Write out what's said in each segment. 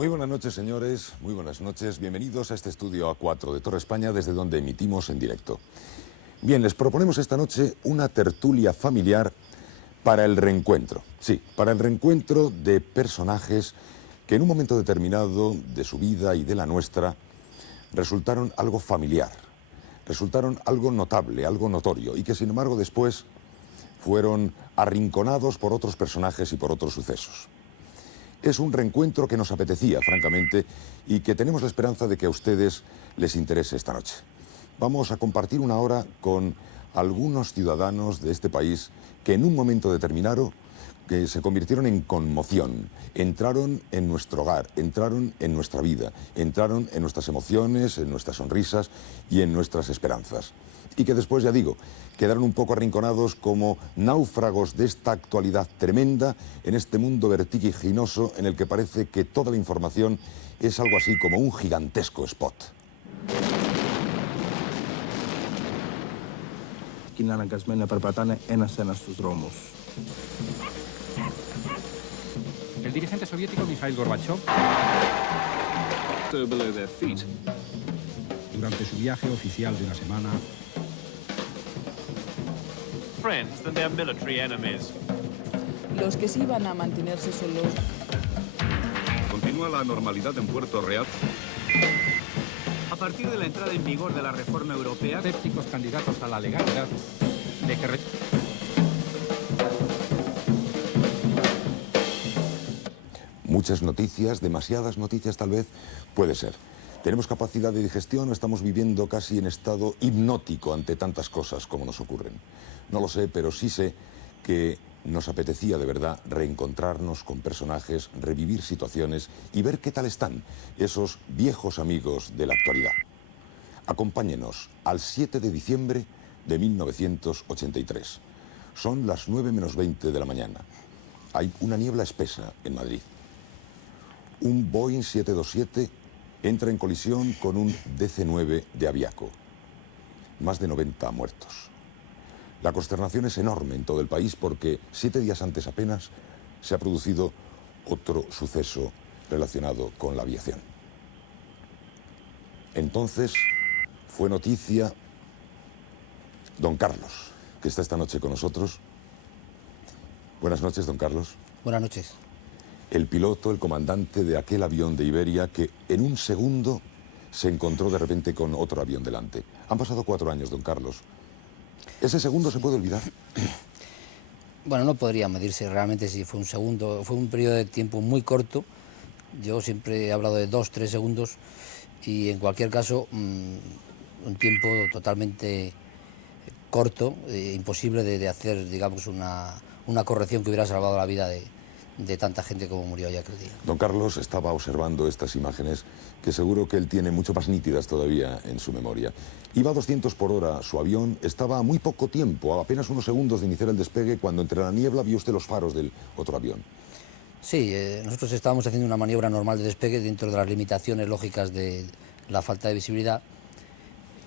Muy buenas noches, señores, muy buenas noches. Bienvenidos a este estudio A4 de Torre España, desde donde emitimos en directo. Bien, les proponemos esta noche una tertulia familiar para el reencuentro. Sí, para el reencuentro de personajes que en un momento determinado de su vida y de la nuestra resultaron algo familiar, resultaron algo notable, algo notorio, y que sin embargo después fueron arrinconados por otros personajes y por otros sucesos. Es un reencuentro que nos apetecía, francamente, y que tenemos la esperanza de que a ustedes les interese esta noche. Vamos a compartir una hora con algunos ciudadanos de este país que en un momento determinado que se convirtieron en conmoción, entraron en nuestro hogar, entraron en nuestra vida, entraron en nuestras emociones, en nuestras sonrisas y en nuestras esperanzas. Y que después, ya digo, quedaron un poco arrinconados como náufragos de esta actualidad tremenda en este mundo vertiginoso en el que parece que toda la información es algo así como un gigantesco spot. Είναι αναγκασμένοι να περπατάνε ένας-ένας στους δρόμους. El dirigente soviético Mikhail Gorbachev, below their feet. durante su viaje oficial de una semana, friends than their military enemies. Los que sí iban a mantenerse solos. Continúa la normalidad en Puerto Real. A partir de la entrada en vigor de la reforma europea, escépticos candidatos a la legalidad de que Muchas noticias, demasiadas noticias tal vez, puede ser. ¿Tenemos capacidad de digestión o estamos viviendo casi en estado hipnótico ante tantas cosas como nos ocurren? No lo sé, pero sí sé que nos apetecía de verdad reencontrarnos con personajes, revivir situaciones y ver qué tal están esos viejos amigos de la actualidad. Acompáñenos al 7 de diciembre de 1983. Son las 9 menos 20 de la mañana. Hay una niebla espesa en Madrid. Un Boeing 727 entra en colisión con un DC-9 de Aviaco. Más de 90 muertos. La consternación es enorme en todo el país porque 7 días antes apenas se ha producido otro suceso relacionado con la aviación. Entonces fue noticia don Carlos, que está esta noche con nosotros. Buenas noches, don Carlos. Buenas noches. El piloto, el comandante de aquel avión de Iberia que en un segundo se encontró de repente con otro avión delante. Han pasado 4 años, don Carlos. ¿Ese segundo se puede olvidar? Bueno, no podría medirse realmente si fue un segundo. Fue un periodo de tiempo muy corto. Yo siempre he hablado de 2, 3 segundos y en cualquier caso un tiempo totalmente corto, imposible de hacer, digamos, una corrección que hubiera salvado la vida de tanta gente como murió allá aquel día. Don Carlos estaba observando estas imágenes que seguro que él tiene mucho más nítidas todavía en su memoria. Iba a 200 por hora su avión, estaba a muy poco tiempo, a apenas unos segundos de iniciar el despegue, cuando entre la niebla vio usted los faros del otro avión. Sí, nosotros estábamos haciendo una maniobra normal de despegue dentro de las limitaciones lógicas de la falta de visibilidad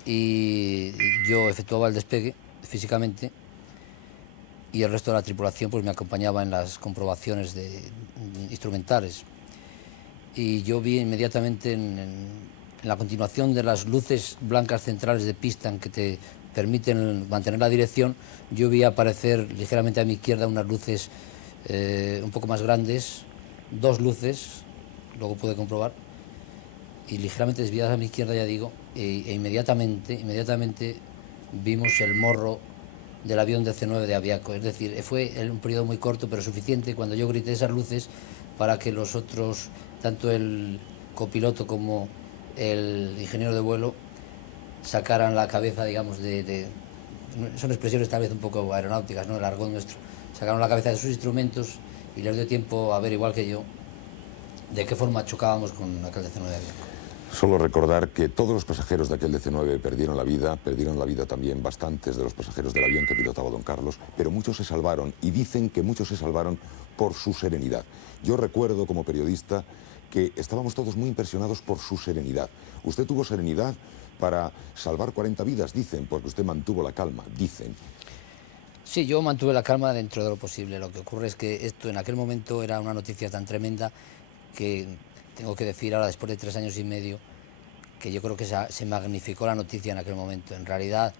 y yo efectuaba el despegue físicamente y el resto de la tripulación pues me acompañaba en las comprobaciones instrumentales. Y yo vi inmediatamente en la continuación de las luces blancas centrales de pista en que te permiten mantener la dirección, yo vi aparecer ligeramente a mi izquierda unas luces un poco más grandes, 2 luces, luego pude comprobar, y ligeramente desviadas a mi izquierda, ya digo, e inmediatamente vimos el morro del avión DC-9 de Aviaco. Es decir, fue un periodo muy corto, pero suficiente cuando yo grité esas luces para que los otros, tanto el copiloto como el ingeniero de vuelo, sacaran la cabeza, digamos, son expresiones tal vez un poco aeronáuticas, ¿no?, el argot nuestro. Sacaron la cabeza de sus instrumentos y les dio tiempo a ver, igual que yo, de qué forma chocábamos con aquel DC-9 de Aviaco. Solo recordar que todos los pasajeros de aquel DC-9 perdieron la vida también bastantes de los pasajeros del avión que pilotaba don Carlos, pero muchos se salvaron y dicen que muchos se salvaron por su serenidad. Yo recuerdo como periodista que estábamos todos muy impresionados por su serenidad. Usted tuvo serenidad para salvar 40 vidas, dicen, porque usted mantuvo la calma, dicen. Sí, yo mantuve la calma dentro de lo posible. Lo que ocurre es que esto en aquel momento era una noticia tan tremenda que tengo que decir ahora, después de 3 años y medio, que yo creo que se magnificó la noticia en aquel momento. En realidad,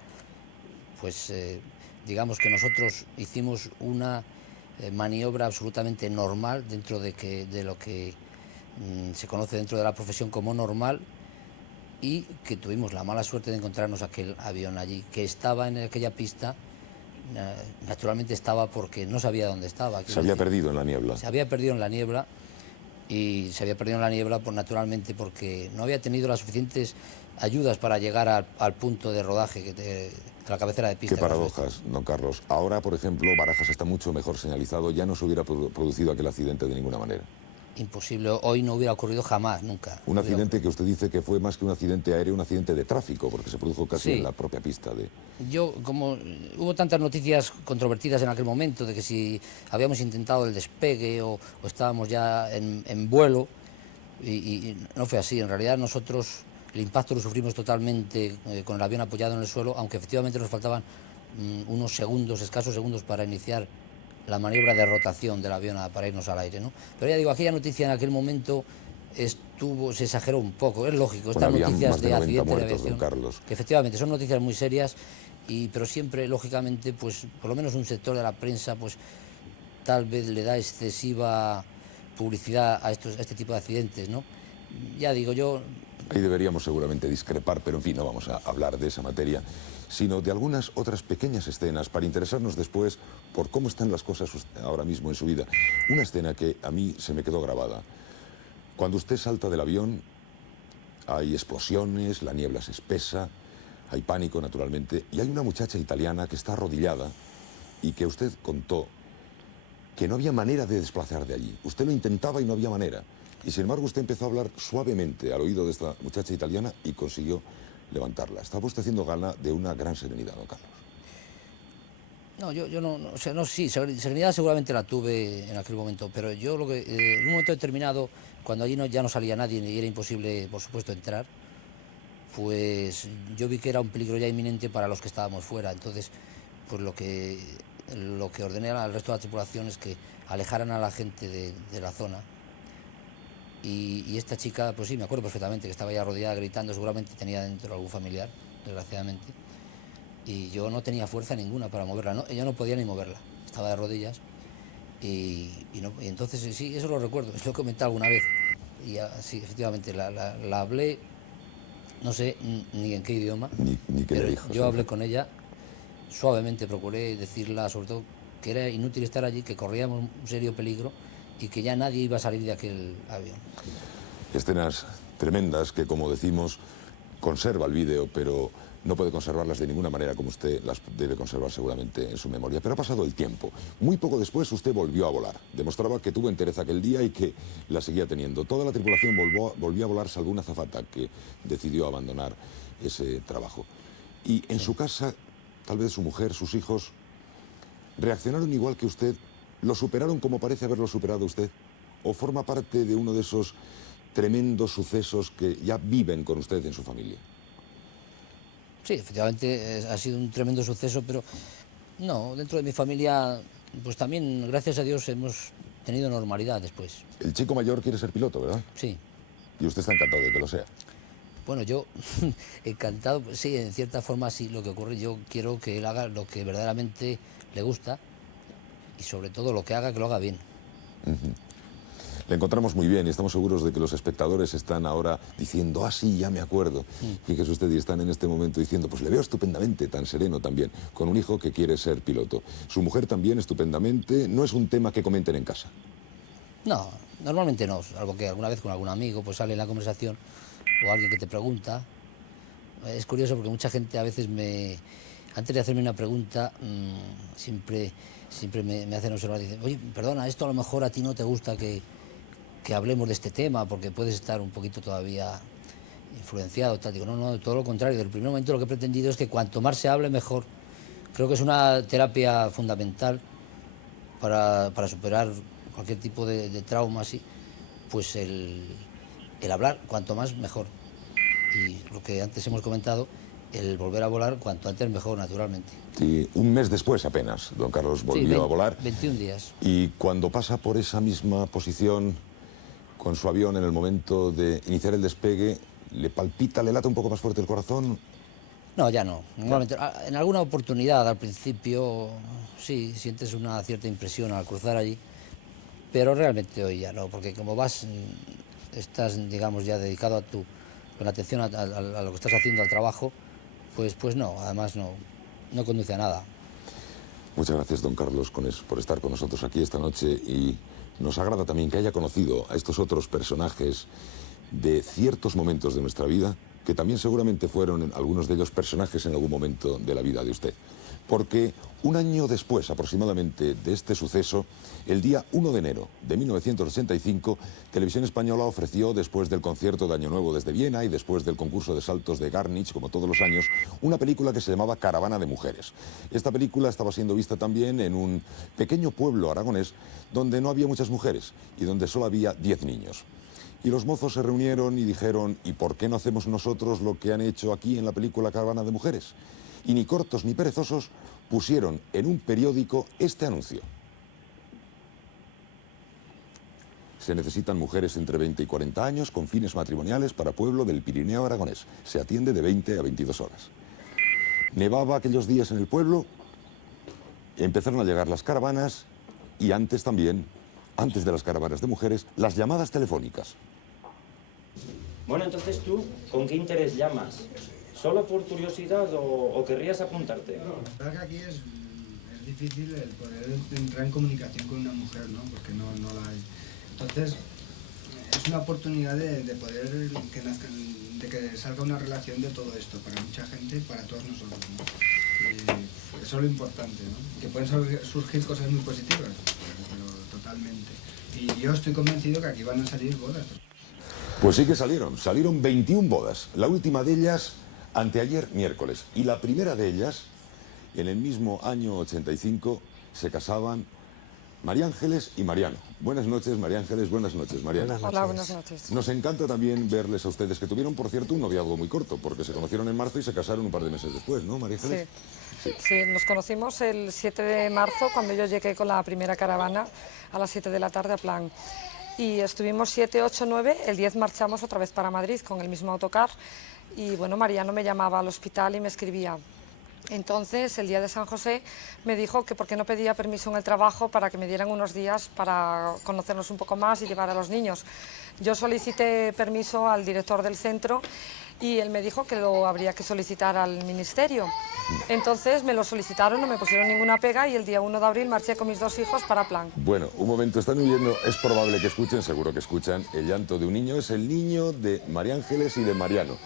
pues digamos que nosotros hicimos una maniobra absolutamente normal dentro de lo que se conoce dentro de la profesión como normal, y que tuvimos la mala suerte de encontrarnos aquel avión allí, que estaba en aquella pista. Naturalmente estaba porque no sabía dónde estaba. Se había perdido en la niebla. Se había perdido en la niebla, y se había perdido en la niebla naturalmente porque no había tenido las suficientes ayudas para llegar al punto de rodaje de la cabecera de pista. Qué paradojas, don Carlos. Ahora, por ejemplo, Barajas está mucho mejor señalizado, ya no se hubiera producido aquel accidente de ninguna manera. Imposible, hoy no hubiera ocurrido jamás, nunca. Un accidente que usted dice que fue más que un accidente aéreo, un accidente de tráfico, porque se produjo casi Sí. en la propia pista de... Yo, como hubo tantas noticias controvertidas en aquel momento, de que si habíamos intentado el despegue o estábamos ya en vuelo, y no fue así. En realidad nosotros el impacto lo sufrimos totalmente con el avión apoyado en el suelo, aunque efectivamente nos faltaban unos segundos, escasos segundos, para iniciar la maniobra de rotación del avión para irnos al aire, ¿no? Pero ya digo, aquella noticia en aquel momento se exageró un poco, es lógico. Estas Bueno, había noticias más de de 90 accidentes de muertos, don aviación, Carlos. que efectivamente son noticias muy serias, pero siempre, lógicamente, pues por lo menos un sector de la prensa, pues tal vez le da excesiva publicidad a este tipo de accidentes, ¿no? Ya digo, yo... Ahí deberíamos seguramente discrepar, pero en fin, no vamos a hablar de esa materia, sino de algunas otras pequeñas escenas para interesarnos después por cómo están las cosas ahora mismo en su vida. Una escena que a mí se me quedó grabada. Cuando usted salta del avión, hay explosiones, la niebla se espesa, hay pánico naturalmente, y hay una muchacha italiana que está arrodillada y que usted contó que no había manera de desplazar de allí. Usted lo intentaba y no había manera. Y sin embargo usted empezó a hablar suavemente al oído de esta muchacha italiana y consiguió levantarla. Estaba usted haciendo gala de una gran serenidad, don Carlos. No, yo no, o sea, no, sí, serenidad seguramente la tuve en aquel momento, pero yo lo que, en un momento determinado, cuando allí ya no salía nadie y era imposible, por supuesto, entrar, pues yo vi que era un peligro ya inminente para los que estábamos fuera. Entonces, pues lo que ordené al resto de la tripulación es que alejaran a la gente de la zona. Y esta chica, pues sí, me acuerdo perfectamente que estaba ya arrodillada gritando, seguramente tenía dentro algún familiar, desgraciadamente. Y yo no tenía fuerza ninguna para moverla, ¿no? Ella no podía ni moverla, estaba de rodillas. Y entonces, sí, eso lo recuerdo, lo he comentado alguna vez. Y sí, efectivamente, la hablé, no sé ni en qué idioma, Ni qué pero le dijo. yo hablé con ella, suavemente procuré decirla, sobre todo, que era inútil estar allí, que corríamos un serio peligro y que ya nadie iba a salir de aquel avión. Escenas tremendas que, como decimos, conserva el vídeo, pero no puede conservarlas de ninguna manera como usted las debe conservar seguramente en su memoria. Pero ha pasado el tiempo. Muy poco después usted volvió a volar. Demostraba que tuvo entereza aquel día y que la seguía teniendo. Toda la tripulación volvió a volar, salvo una azafata que decidió abandonar ese trabajo. Y en su casa, tal vez su mujer, sus hijos, reaccionaron igual que usted. ¿Lo superaron como parece haberlo superado usted? ¿O forma parte de uno de esos tremendos sucesos que ya viven con usted en su familia? Sí, efectivamente ha sido un tremendo suceso, pero no, dentro de mi familia, pues también, gracias a Dios, hemos tenido normalidad después. El chico mayor quiere ser piloto, ¿verdad? Sí. Y usted está encantado de que lo sea. Bueno, yo encantado, sí, en cierta forma sí, lo que ocurre, yo quiero que él haga lo que verdaderamente le gusta y sobre todo lo que haga, que lo haga bien. Le encontramos muy bien y estamos seguros de que los espectadores están ahora diciendo, ah, sí, ya me acuerdo. Fíjese usted, y están en este momento diciendo, pues le veo estupendamente, tan sereno también, con un hijo que quiere ser piloto. Su mujer también estupendamente. No es un tema que comenten en casa. No, normalmente no, algo que alguna vez con algún amigo pues sale en la conversación o alguien que te pregunta. Es curioso porque mucha gente a veces antes de hacerme una pregunta, siempre me hacen observar, dicen, oye, perdona, esto a lo mejor a ti no te gusta que hablemos de este tema porque puedes estar un poquito todavía influenciado, tal. Digo, no, todo lo contrario, desde el primer momento lo que he pretendido es que cuanto más se hable, mejor. Creo que es una terapia fundamental para superar cualquier tipo de trauma así, pues el hablar, cuanto más, mejor. Y lo que antes hemos comentado, el volver a volar, cuanto antes mejor, naturalmente. Sí, un mes después apenas, don Carlos volvió a volar. 21 días. Y cuando pasa por esa misma posición, con su avión en el momento de iniciar el despegue, ¿le palpita, le late un poco más fuerte el corazón? No, ya no. Normalmente, en alguna oportunidad al principio sí sientes una cierta impresión al cruzar allí, pero realmente hoy ya no, porque como vas, estás, digamos, ya dedicado con atención a lo que estás haciendo, al trabajo, pues no, además no conduce a nada. Muchas gracias, don Carlos, por estar con nosotros aquí esta noche, y nos agrada también que haya conocido a estos otros personajes de ciertos momentos de nuestra vida, que también seguramente fueron algunos de ellos personajes en algún momento de la vida de usted. Porque un año después aproximadamente de este suceso, el día 1 de enero de 1985, Televisión Española ofreció, después del concierto de Año Nuevo desde Viena y después del concurso de saltos de Garnich, como todos los años, una película que se llamaba Caravana de Mujeres. Esta película estaba siendo vista también en un pequeño pueblo aragonés donde no había muchas mujeres y donde solo había 10 niños. Y los mozos se reunieron y dijeron, ¿y por qué no hacemos nosotros lo que han hecho aquí en la película Caravana de Mujeres? Y ni cortos ni perezosos pusieron en un periódico este anuncio. Se necesitan mujeres entre 20 y 40 años con fines matrimoniales para pueblo del Pirineo aragonés. Se atiende de 20 a 22 horas. Nevaba aquellos días en el pueblo, empezaron a llegar las caravanas y antes también, antes de las caravanas de mujeres, las llamadas telefónicas. Bueno, entonces tú, ¿con qué interés llamas? ¿Solo por curiosidad o querrías apuntarte? No, la verdad que aquí es difícil el poder entrar en comunicación con una mujer, ¿no? Porque no la hay. Entonces, es una oportunidad de poder de que salga una relación de todo esto para mucha gente y para todos nosotros, ¿no? Y eso es lo importante, ¿no? Que pueden surgir cosas muy positivas, pero totalmente. Y yo estoy convencido que aquí van a salir bodas. Pues sí que salieron 21 bodas, la última de ellas anteayer miércoles, y la primera de ellas, en el mismo año 85, se casaban María Ángeles y Mariano. Buenas noches, María Ángeles, buenas noches, Mariano. Hola, buenas noches. Nos encanta también verles a ustedes, que tuvieron, por cierto, un noviazgo muy corto, porque se conocieron en marzo y se casaron un par de meses después, ¿no, María Ángeles? Sí, nos conocimos el 7 de marzo, cuando yo llegué con la primera caravana a las 7 de la tarde a Plan. Y estuvimos 7, 8, 9, el 10 marchamos otra vez para Madrid con el mismo autocar. Y bueno, Mariano me llamaba al hospital y me escribía. Entonces, el día de San José, me dijo que por qué no pedía permiso en el trabajo para que me dieran unos días para conocernos un poco más y llevar a los niños. Yo solicité permiso al director del centro y él me dijo que lo habría que solicitar al ministerio. Entonces me lo solicitaron, no me pusieron ninguna pega y el día 1 de abril marché con mis 2 hijos para Plan. Bueno, un momento, están huyendo, es probable que escuchen, seguro que escuchan, el llanto de un niño. Es el niño de María Ángeles y de Mariano,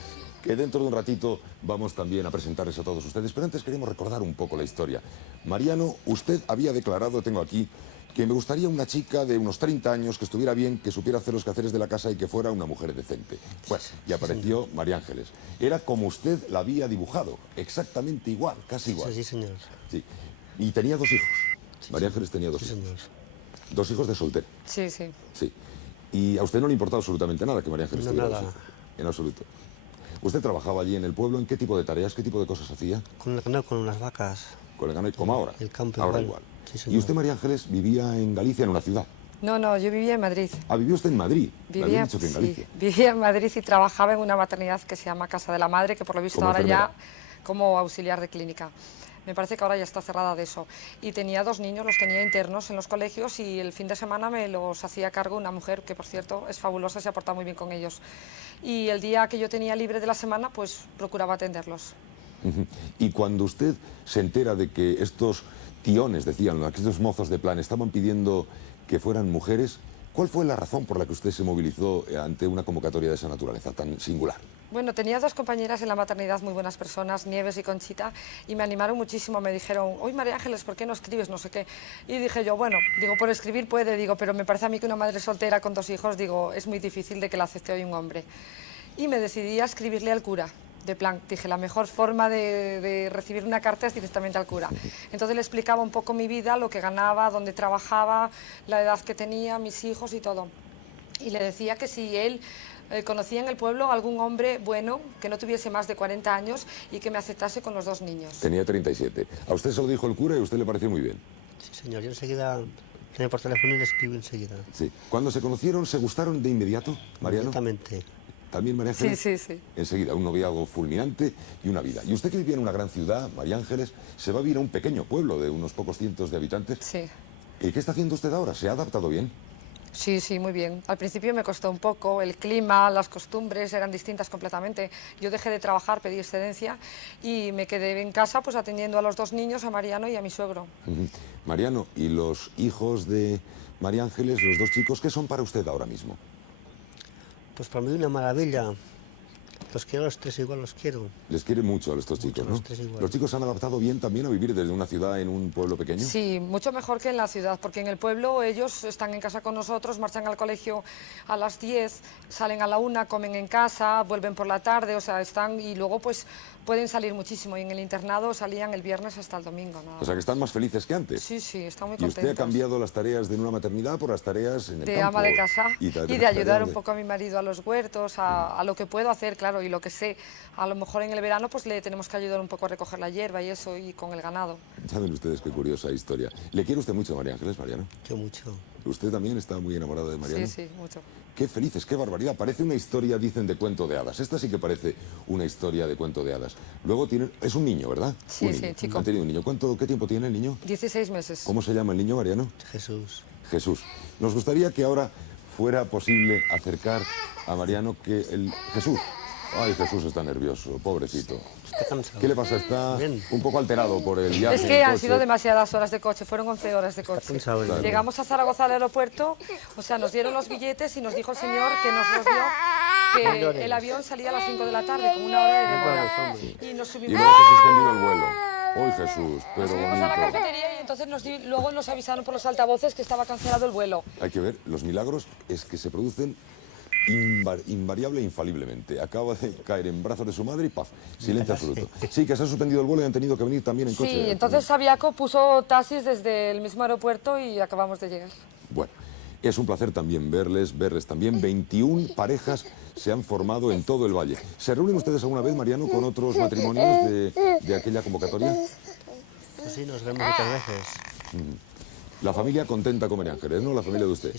que dentro de un ratito vamos también a presentarles a todos ustedes. Pero antes queremos recordar un poco la historia. Mariano, usted había declarado, tengo aquí, que me gustaría una chica de unos 30 años que estuviera bien, que supiera hacer los quehaceres de la casa y que fuera una mujer decente. Bueno, y apareció María Ángeles. Era como usted la había dibujado, exactamente igual, casi igual. Sí, señor. Sí. Y tenía 2 hijos. María Ángeles tenía 2 hijos. Señor. 2 hijos de soltero. Sí, sí. Sí. Y a usted no le importaba absolutamente nada que María Ángeles tuviera nada. 2 hijos. En absoluto. ¿Usted trabajaba allí en el pueblo? ¿En qué tipo de tareas, qué tipo de cosas hacía? Con el ganado, con las vacas. Con el ganado, como ahora. El campo ahora igual. Sí, ¿Y señor. usted, María Ángeles, vivía en Galicia, en una ciudad? No, yo vivía en Madrid. Ah, vivió usted en Madrid. Me habían dicho que en sí, Galicia. vivía en Madrid y trabajaba en una maternidad que se llama Casa de la Madre, que por lo visto Como ahora enfermera. ya como auxiliar de clínica. Me parece que ahora ya está cerrada de eso. Y tenía 2 niños, los tenía internos en los colegios y el fin de semana me los hacía cargo una mujer que, por cierto, es fabulosa, se ha portado muy bien con ellos. Y el día que yo tenía libre de la semana, pues procuraba atenderlos. Y cuando usted se entera de que estos tiones, decían, aquellos mozos de Plan, estaban pidiendo que fueran mujeres, ¿cuál fue la razón por la que usted se movilizó ante una convocatoria de esa naturaleza tan singular? Bueno, tenía 2 compañeras en la maternidad, muy buenas personas, Nieves y Conchita, y me animaron muchísimo. Me dijeron, oye, María Ángeles, ¿por qué no escribes? No sé qué. Y dije yo, bueno, digo, por escribir puede, digo, pero me parece a mí que una madre soltera con 2 hijos, digo, es muy difícil de que la acepte hoy un hombre. Y me decidí a escribirle al cura. De Plan, dije, la mejor forma de recibir una carta es directamente al cura. Entonces le explicaba un poco mi vida, lo que ganaba, dónde trabajaba, la edad que tenía, mis hijos y todo. Y le decía que si él conocía en el pueblo algún hombre bueno, que no tuviese más de 40 años y que me aceptase con los 2 niños. Tenía 37. A usted se lo dijo el cura y a usted le pareció muy bien. Sí, señor. Yo enseguida tiene por teléfono y le escribo enseguida. Sí. Cuando se conocieron, ¿se gustaron de inmediato, Mariano? Inmediatamente. ¿También, María Ángeles? Sí, sí, sí. Enseguida, un noviazgo fulminante y una vida. Y usted que vivía en una gran ciudad, María Ángeles, se va a vivir a un pequeño pueblo de unos pocos cientos de habitantes. Sí. ¿Y qué está haciendo usted ahora? ¿Se ha adaptado bien? Sí, sí, muy bien. Al principio me costó un poco, el clima, las costumbres eran distintas completamente. Yo dejé de trabajar, pedí excedencia y me quedé en casa pues atendiendo a los 2 niños, a Mariano y a mi suegro. Mariano, ¿y los hijos de María Ángeles, los 2 chicos, qué son para usted ahora mismo? Pues para mí una maravilla. Los quiero a los 3 igual, los quiero. Les quiere mucho a estos chicos, ¿no? Los 3 igual. ¿Los chicos se han adaptado bien también a vivir desde una ciudad en un pueblo pequeño? Sí, mucho mejor que en la ciudad, porque en el pueblo ellos están en casa con nosotros, marchan al colegio a las 10, salen a la 1, comen en casa, vuelven por la tarde, o sea, están y luego pues pueden salir muchísimo. Y en el internado salían el viernes hasta el domingo. Nada O sea, que están más felices que antes. Sí, sí, están muy ¿Y contentos. usted ha cambiado las tareas de una maternidad por las tareas en el de campo? ama de casa y de ayudar un de- poco a mi marido a los huertos, a lo que puedo hacer, claro, y lo que sé. A lo mejor en el verano pues le tenemos que ayudar un poco a recoger la hierba y eso, y con el ganado. Saben ustedes qué curiosa historia. ¿Le quiere usted mucho a María Ángeles, Mariano? Yo mucho. ¿Usted también está muy enamorado de Mariano? Sí, sí, mucho. Qué felices, qué barbaridad. Parece una historia, dicen, de cuento de hadas. Esta sí que parece una historia de cuento de hadas. Luego tiene... Es un niño, ¿verdad? Sí, Un sí, niño. chico. Han tenido un niño. ¿Qué tiempo tiene el niño? 16 meses. ¿Cómo se llama el niño, Mariano? Jesús. Jesús. Nos gustaría que ahora fuera posible acercar a Mariano que el... Jesús. Ay, Jesús está nervioso, pobrecito. Está cansado. ¿Qué le pasa? Está Bien. un poco alterado por el viaje Es que en han coche. sido demasiadas horas de coche, fueron 11 horas de coche. cansado el- Llegamos a Zaragoza al aeropuerto, o sea, nos dieron los billetes y nos dijo el señor que nos los dio, que el avión salía a las 5 de la tarde, con 1 hora de demora. Y nos Y subimos. luego se ha suspendido el vuelo. Ay, Jesús, pero Nos subimos a la bonito. cafetería y entonces luego nos avisaron por los altavoces que estaba cancelado el vuelo. Hay que ver, los milagros es que se producen invariable e infaliblemente. Acaba de caer en brazos de su madre y ¡paf! Silencio absoluto. Sí, que se ha suspendido el vuelo y han tenido que venir también en coche. Sí, entonces Sabiaco puso taxis desde el mismo aeropuerto y acabamos de llegar. Bueno, es un placer también verles también. 21 parejas se han formado en todo el valle. ¿Se reúnen ustedes alguna vez, Mariano, con otros matrimonios de aquella convocatoria? Pues sí, nos vemos muchas veces. La familia contenta con María Ángeles, ¿no? La familia de usted.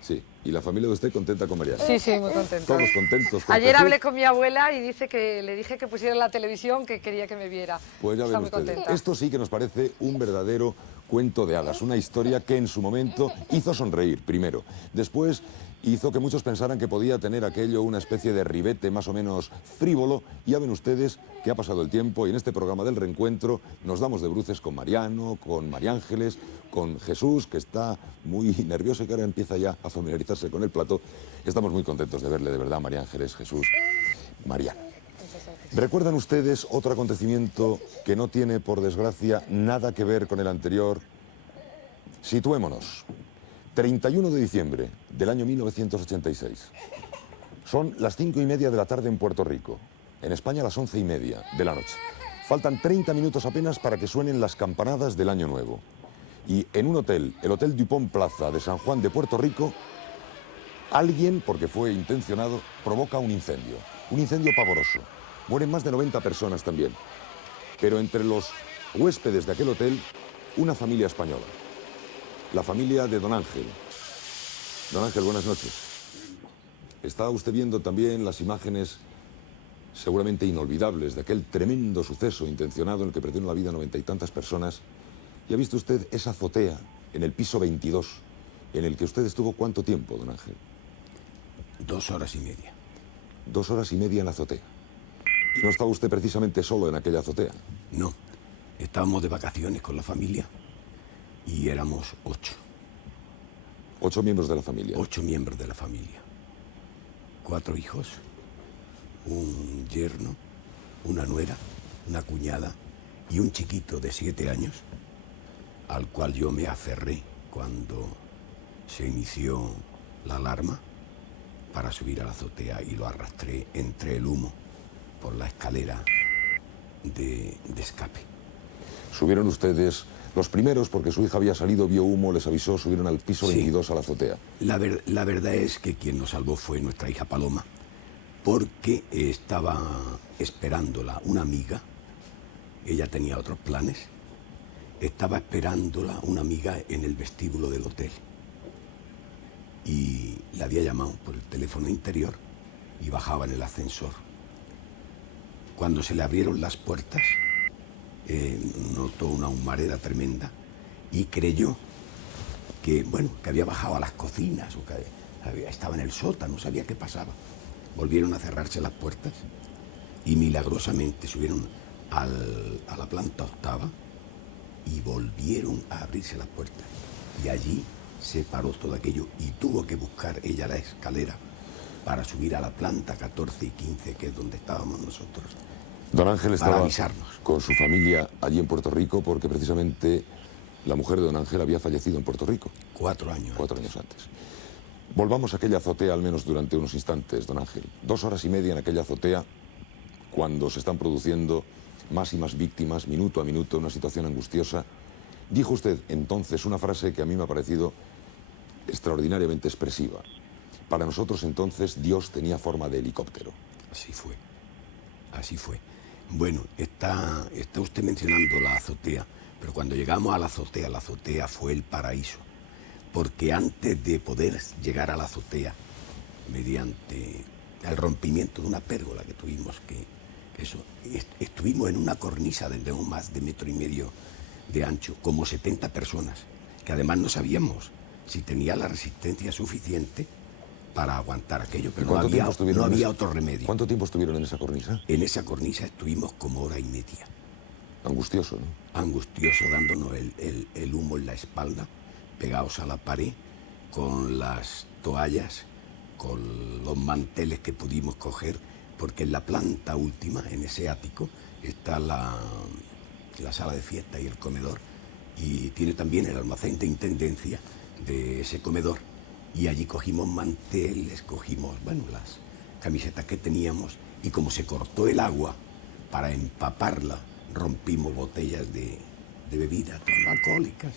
Sí. Y la familia de usted contenta con Mariano. Sí, sí, muy contenta. Todos contentos con Ayer Jesús. hablé con mi abuela y le dije que pusiera en la televisión, que quería que me viera. Pues ya Está ven muy ustedes. contenta. Esto sí que nos parece un verdadero cuento de hadas, una historia que en su momento hizo sonreír, primero. Después hizo que muchos pensaran que podía tener aquello una especie de ribete más o menos frívolo. Y ya ven ustedes que ha pasado el tiempo y en este programa del reencuentro nos damos de bruces con Mariano, con María Ángeles, con Jesús, que está muy nervioso y que ahora empieza ya a familiarizarse con el plato. Estamos muy contentos de verle, de verdad, María Ángeles, Jesús, Mariano. ¿Recuerdan ustedes otro acontecimiento que no tiene, por desgracia, nada que ver con el anterior? Situémonos. 31 de diciembre del año 1986. Son las 5:30 de la tarde en Puerto Rico. En España las 11:30 de la noche. Faltan 30 minutos apenas para que suenen las campanadas del Año Nuevo. Y en un hotel, el Hotel Dupont Plaza de San Juan de Puerto Rico, alguien, porque fue intencionado, provoca un incendio. Un incendio pavoroso. Mueren más de 90 personas también. Pero entre los huéspedes de aquel hotel, una familia española. La familia de Don Ángel. Don Ángel, buenas noches. Está usted viendo también las imágenes seguramente inolvidables de aquel tremendo suceso intencionado en el que perdieron la vida 90 y tantas personas. ¿Y ha visto usted esa azotea en el piso 22, en el que usted estuvo cuánto tiempo, Don Ángel? 2 horas y media. 2 horas y media en la azotea. ¿Y no estaba usted precisamente solo en aquella azotea? No, estábamos de vacaciones con la familia y éramos 8. 8 miembros de la familia. 8 miembros de la familia. 4 hijos, un yerno, una nuera, una cuñada y un chiquito de 7 años, al cual yo me aferré cuando se inició la alarma para subir a la azotea y lo arrastré entre el humo por la escalera de escape. Subieron ustedes los primeros porque su hija había salido, vio humo, les avisó, subieron al piso 22 a la azotea. La verdad es que quien nos salvó fue nuestra hija Paloma, porque estaba esperándola una amiga, ella tenía otros planes, estaba esperándola una amiga en el vestíbulo del hotel. Y la había llamado por el teléfono interior y bajaba en el ascensor. Cuando se le abrieron las puertas, notó una humareda tremenda y creyó que, bueno, que había bajado a las cocinas o que estaba en el sótano, no sabía qué pasaba. Volvieron a cerrarse las puertas y milagrosamente subieron a la planta octava y volvieron a abrirse las puertas. Y allí se paró todo aquello y tuvo que buscar ella la escalera para subir a la planta 14 y 15, que es donde estábamos nosotros. Don Ángel estaba avisarnos. Con su familia allí en Puerto Rico porque precisamente la mujer de don Ángel había fallecido en Puerto Rico. 4 años. 4 años antes. Volvamos a aquella azotea al menos durante unos instantes, don Ángel. 2 horas y media en aquella azotea cuando se están produciendo más y más víctimas, minuto a minuto, una situación angustiosa. Dijo usted entonces una frase que a mí me ha parecido extraordinariamente expresiva. Para nosotros entonces Dios tenía forma de helicóptero. Así fue, así fue. Bueno, está usted mencionando la azotea, pero cuando llegamos a la azotea fue el paraíso. Porque antes de poder llegar a la azotea, mediante el rompimiento de una pérgola que tuvimos estuvimos en una cornisa de no más de 1,5 metros de ancho, como 70 personas, que además no sabíamos si tenía la resistencia suficiente para aguantar aquello, pero no había otro remedio. ¿Cuánto tiempo estuvieron en esa cornisa? En esa cornisa estuvimos como 1 hora y media. Angustioso, ¿no? Angustioso, dándonos el humo en la espalda, pegados a la pared, con las toallas, con los manteles que pudimos coger, porque en la planta última, en ese ático, está la sala de fiesta y el comedor, y tiene también el almacén de intendencia de ese comedor, y allí cogimos manteles, cogimos, bueno, las camisetas que teníamos, y como se cortó el agua para empaparla, rompimos botellas de bebidas alcohólicas,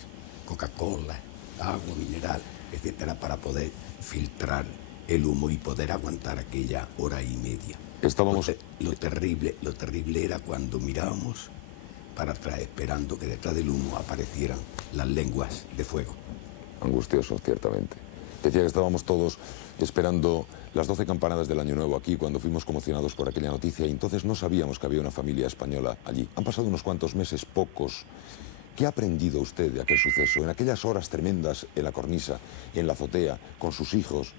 Coca-Cola, agua mineral, etcétera, para poder filtrar el humo y poder aguantar aquella 1 hora y media. Estábamos... Lo terrible era cuando mirábamos para atrás, esperando que detrás del humo aparecieran las lenguas de fuego. Angustioso, ciertamente. Decía que estábamos todos esperando las 12 campanadas del Año Nuevo aquí cuando fuimos conmocionados por aquella noticia y entonces no sabíamos que había una familia española allí. Han pasado unos cuantos meses, pocos. ¿Qué ha aprendido usted de aquel suceso, en aquellas horas tremendas en la cornisa, en la azotea, con sus hijos?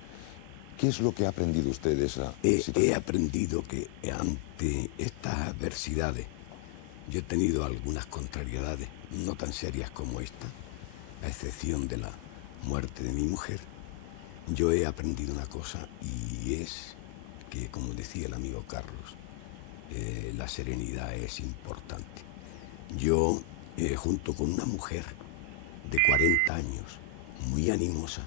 ¿Qué es lo que ha aprendido usted de esa situación? He aprendido que ante estas adversidades, yo he tenido algunas contrariedades, no tan serias como esta, a excepción de la muerte de mi mujer. Yo he aprendido una cosa y es que, como decía el amigo Carlos, la serenidad es importante. Yo, junto con una mujer de 40 años, muy animosa,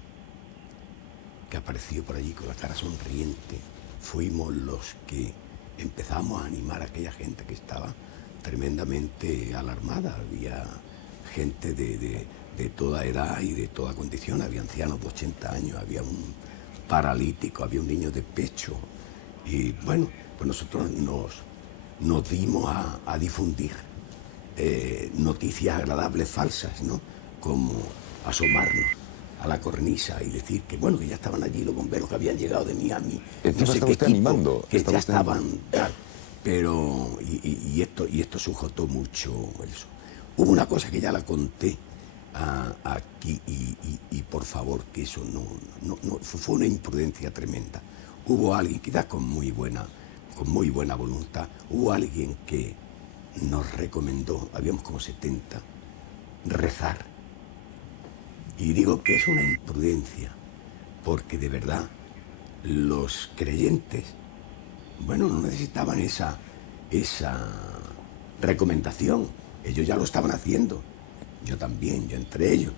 que apareció por allí con la cara sonriente, fuimos los que empezamos a animar a aquella gente que estaba tremendamente alarmada. Había gente de toda edad y de toda condición, había ancianos de 80 años, había un paralítico, había un niño de pecho. Y bueno, pues nosotros nos dimos a difundir noticias agradables falsas, ¿no? Como asomarnos a la cornisa y decir que bueno, que ya estaban allí los bomberos que habían llegado de Miami, no sé qué equipo, animando, que ya estaban, pero y esto sujetó mucho eso. Hubo una cosa que ya la conté aquí y por favor, que eso no fue una imprudencia tremenda. Hubo alguien, quizás con muy buena voluntad, hubo alguien que nos recomendó, habíamos como 70, rezar. Y digo que es una imprudencia, porque de verdad los creyentes, bueno, no necesitaban esa recomendación, ellos ya lo estaban haciendo, yo también, yo entre ellos,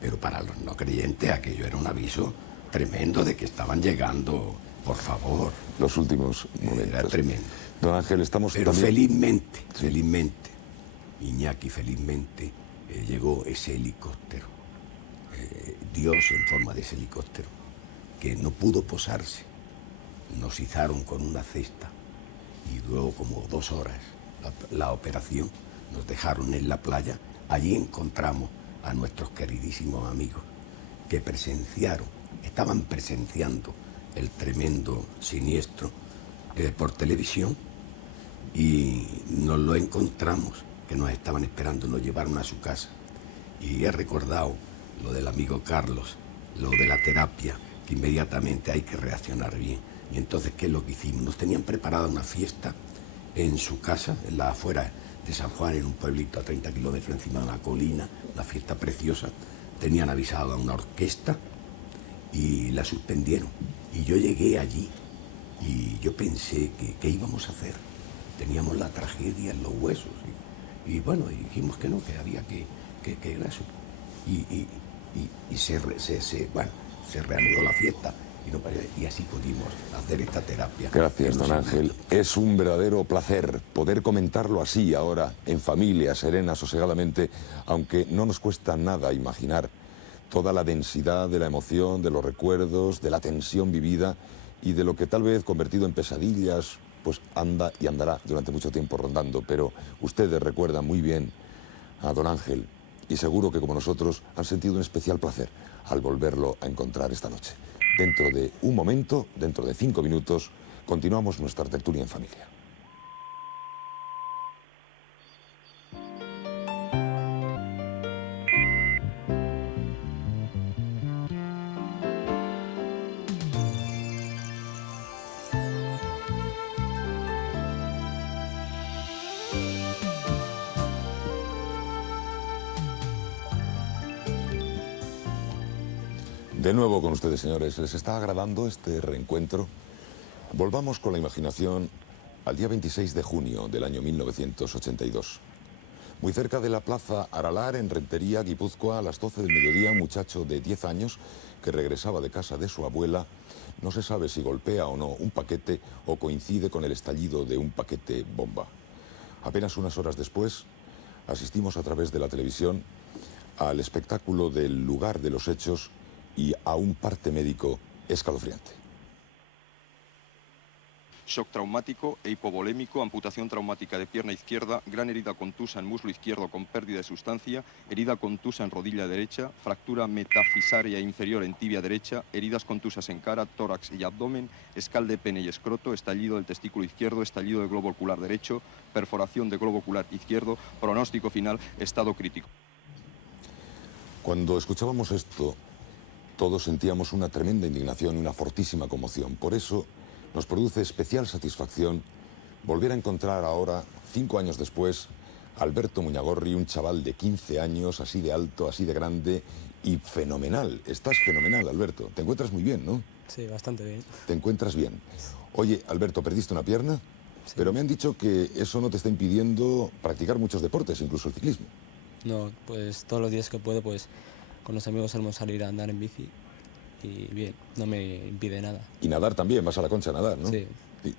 pero para los no creyentes aquello era un aviso tremendo de que estaban llegando, por favor. Los últimos momentos. Era tremendo. Don Ángel, estamos pero también... felizmente, Iñaki, felizmente, llegó ese helicóptero. Dios en forma de ese helicóptero, que no pudo posarse. Nos izaron con una cesta y luego como 2 horas la operación nos dejaron en la playa Allí encontramos a nuestros queridísimos amigos que estaban presenciando el tremendo siniestro por televisión, y nos lo encontramos, que nos estaban esperando, nos llevaron a su casa. Y he recordado lo del amigo Carlos, lo de la terapia, que inmediatamente hay que reaccionar bien. Y entonces, ¿qué es lo que hicimos? Nos tenían preparada una fiesta en su casa, en las afueras de San Juan, en un pueblito a 30 kilómetros encima de una colina, una fiesta preciosa. Tenían avisado a una orquesta y la suspendieron. Y yo llegué allí y yo pensé que ¿qué íbamos a hacer? Teníamos la tragedia en los huesos. Y bueno, dijimos que no, que había que era eso. Y se reanudó la fiesta. Y así pudimos hacer esta terapia. Gracias, don Ángel. Es un verdadero placer poder comentarlo así ahora, en familia, serena, sosegadamente, aunque no nos cuesta nada imaginar toda la densidad de la emoción, de los recuerdos, de la tensión vivida y de lo que tal vez, convertido en pesadillas, pues anda y andará durante mucho tiempo rondando. Pero ustedes recuerdan muy bien a don Ángel y seguro que, como nosotros, han sentido un especial placer al volverlo a encontrar esta noche. Dentro de un momento, dentro de 5 minutos, continuamos nuestra tertulia en familia. De nuevo con ustedes, señores. ¿Les está agradando este reencuentro? Volvamos con la imaginación al día 26 de junio del año 1982. Muy cerca de la plaza Aralar, en Rentería, Guipúzcoa, a las 12 del mediodía, un muchacho de 10 años que regresaba de casa de su abuela, no se sabe si golpea o no un paquete o coincide con el estallido de un paquete bomba. Apenas unas horas después, asistimos a través de la televisión al espectáculo del lugar de los hechos y a un parte médico escalofriante. Shock traumático e hipovolémico, amputación traumática de pierna izquierda, gran herida contusa en muslo izquierdo con pérdida de sustancia, herida contusa en rodilla derecha, fractura metafisaria inferior en tibia derecha, heridas contusas en cara, tórax y abdomen, escal de pene y escroto, estallido del testículo izquierdo, estallido del globo ocular derecho, perforación de globo ocular izquierdo, pronóstico final, estado crítico. Cuando escuchábamos esto, todos sentíamos una tremenda indignación y una fortísima conmoción. Por eso nos produce especial satisfacción volver a encontrar ahora, 5 años después, a Alberto Muñagorri, un chaval de 15 años, así de alto, así de grande y fenomenal. Estás fenomenal, Alberto. Te encuentras muy bien, ¿no? Sí, bastante bien. Te encuentras bien. Oye, Alberto, ¿perdiste una pierna? Sí. Pero me han dicho que eso no te está impidiendo practicar muchos deportes, incluso el ciclismo. No, pues todos los días que puedo, pues con los amigos solemos salir a andar en bici y bien, no me impide nada. Y nadar también, vas a la Concha a nadar, ¿no? Sí.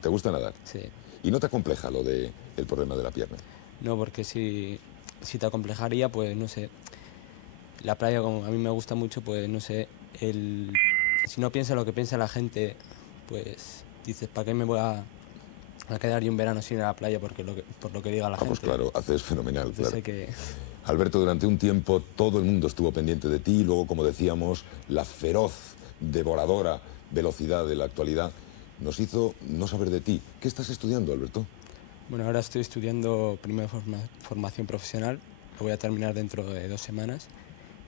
¿Te gusta nadar? Sí. ¿Y no te acompleja lo del problema de la pierna? No, porque si te acomplejaría, pues no sé, la playa como a mí me gusta mucho, pues no sé, si no piensa lo que piensa la gente, pues dices, ¿para qué me voy a quedar yo un verano sin ir a la playa por lo que diga la gente? Pues claro, haces fenomenal, Entonces claro. Sé que... Alberto, durante un tiempo todo el mundo estuvo pendiente de ti y luego, como decíamos, la feroz, devoradora velocidad de la actualidad nos hizo no saber de ti. ¿Qué estás estudiando, Alberto? Bueno, ahora estoy estudiando primero formación profesional, lo voy a terminar dentro de 2 semanas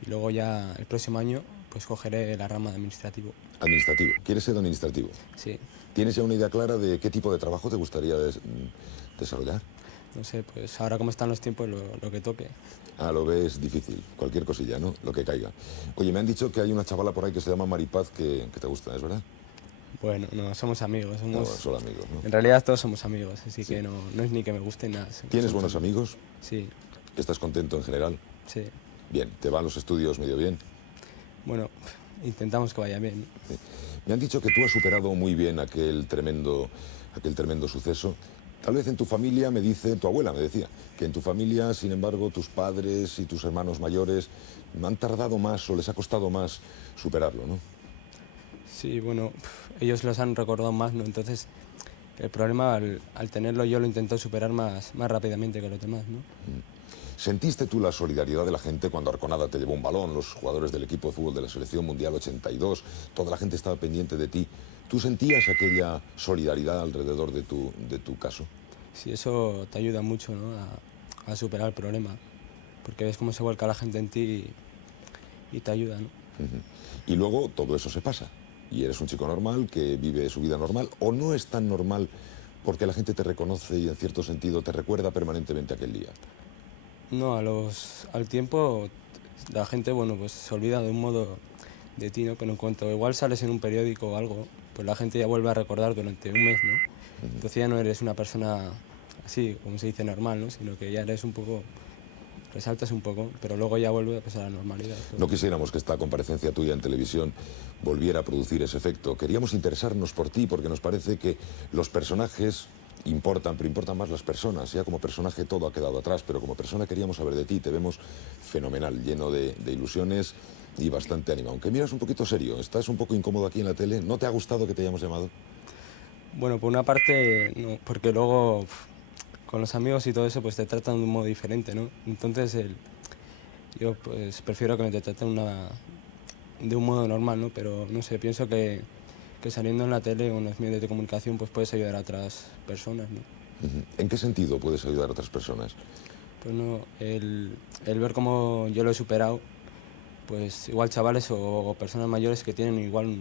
y luego ya el próximo año pues cogeré la rama de administrativo. Administrativo. ¿Quieres ser administrativo? Sí. ¿Tienes ya una idea clara de qué tipo de trabajo te gustaría desarrollar? No sé, pues ahora como están los tiempos, lo que toque. Ah, lo ves difícil, cualquier cosilla, ¿no? Lo que caiga. Oye, me han dicho que hay una chavala por ahí que se llama Maripaz que te gusta, ¿es verdad? Bueno, no, somos amigos. No, solo amigos, ¿no? En realidad todos somos amigos, así que no es ni que me guste nada. ¿Tienes buenos amigos? Sí. ¿Estás contento en general? Sí. Bien, ¿te van los estudios medio bien? Bueno, intentamos que vaya bien. Sí. Me han dicho que tú has superado muy bien aquel tremendo suceso. Tal vez en tu familia, tu abuela me decía, que en tu familia, sin embargo, tus padres y tus hermanos mayores han tardado más o les ha costado más superarlo, ¿no? Sí, bueno, ellos los han recordado más, ¿no? Entonces, el problema al tenerlo yo lo intento superar más rápidamente que los demás, ¿no? ¿Sentiste tú la solidaridad de la gente cuando Arconada te llevó un balón, los jugadores del equipo de fútbol de la Selección Mundial 82, toda la gente estaba pendiente de ti? ¿Tú sentías aquella solidaridad alrededor de tu caso? Sí, eso te ayuda mucho, ¿no? a superar el problema, porque ves cómo se vuelca la gente en ti y te ayuda, ¿no? Y luego todo eso se pasa, y eres un chico normal que vive su vida normal, o no es tan normal porque la gente te reconoce y en cierto sentido te recuerda permanentemente aquel día. No, al tiempo la gente, bueno, pues se olvida de un modo de ti, ¿no? Pero en cuanto igual sales en un periódico o algo, pues la gente ya vuelve a recordar durante un mes, ¿no? Entonces ya no eres una persona así, como se dice, normal, ¿no? Sino que ya eres un poco, resaltas un poco, pero luego ya vuelve pues, a la normalidad. No quisiéramos que esta comparecencia tuya en televisión volviera a producir ese efecto. Queríamos interesarnos por ti porque nos parece que los personajes importan, pero importan más las personas. Ya como personaje todo ha quedado atrás, pero como persona queríamos saber de ti. Te vemos fenomenal, lleno de ilusiones y bastante animado. Aunque miras un poquito serio, estás un poco incómodo aquí en la tele. ¿No te ha gustado que te hayamos llamado? Bueno, por una parte, no, porque luego con los amigos y todo eso pues te tratan de un modo diferente, ¿no? Entonces yo pues prefiero que me te traten de un modo normal, ¿no? Pero no sé, pienso que saliendo en la tele o en los medios de comunicación pues puedes ayudar a otras personas, ¿no? ¿En qué sentido puedes ayudar a otras personas? Pues no, el ver cómo yo lo he superado, pues igual chavales o personas mayores que tienen igual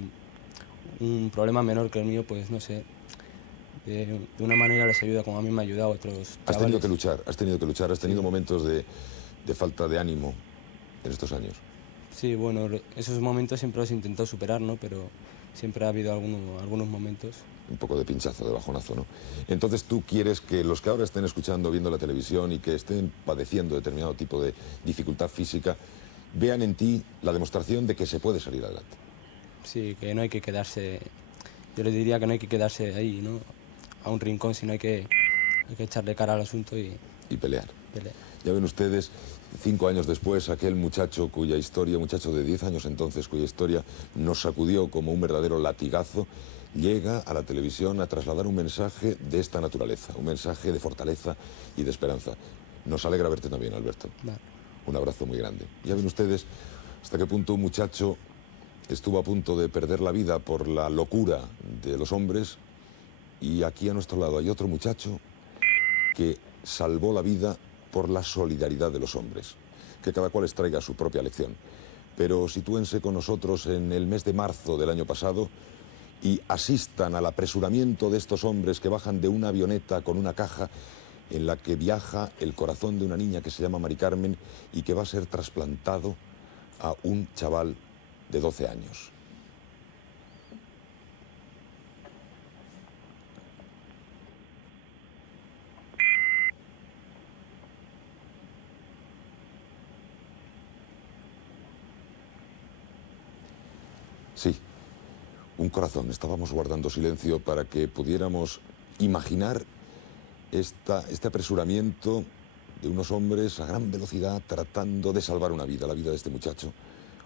un problema menor que el mío, pues no sé, de una manera les ayuda como a mí me ha ayudado a otros chavales. Has tenido que luchar, has tenido momentos de falta de ánimo en estos años. Sí, bueno, esos momentos siempre los he intentado superar, ¿no? Pero siempre ha habido algunos momentos. Un poco de pinchazo, de bajonazo, ¿no? Entonces tú quieres que los que ahora estén escuchando, viendo la televisión y que estén padeciendo determinado tipo de dificultad física, vean en ti la demostración de que se puede salir adelante. Sí, que no hay que quedarse, yo les diría que no hay que quedarse ahí, ¿no? A un rincón, sino hay que echarle cara al asunto y pelear. Ya ven ustedes, 5 años después, aquel muchacho muchacho de 10 años entonces, cuya historia nos sacudió como un verdadero latigazo, llega a la televisión a trasladar un mensaje de esta naturaleza, un mensaje de fortaleza y de esperanza. Nos alegra verte también, Alberto. Vale. Un abrazo muy grande. Ya ven ustedes hasta qué punto un muchacho estuvo a punto de perder la vida por la locura de los hombres, y aquí a nuestro lado hay otro muchacho que salvó la vida por la solidaridad de los hombres. Que cada cual extraiga su propia lección. Pero sitúense con nosotros en el mes de marzo del año pasado y asistan al apresuramiento de estos hombres que bajan de una avioneta con una caja en la que viaja el corazón de una niña que se llama Mari Carmen y que va a ser trasplantado a un chaval de 12 años. Sí, un corazón. Estábamos guardando silencio para que pudiéramos imaginar este apresuramiento de unos hombres a gran velocidad tratando de salvar una vida, la vida de este muchacho,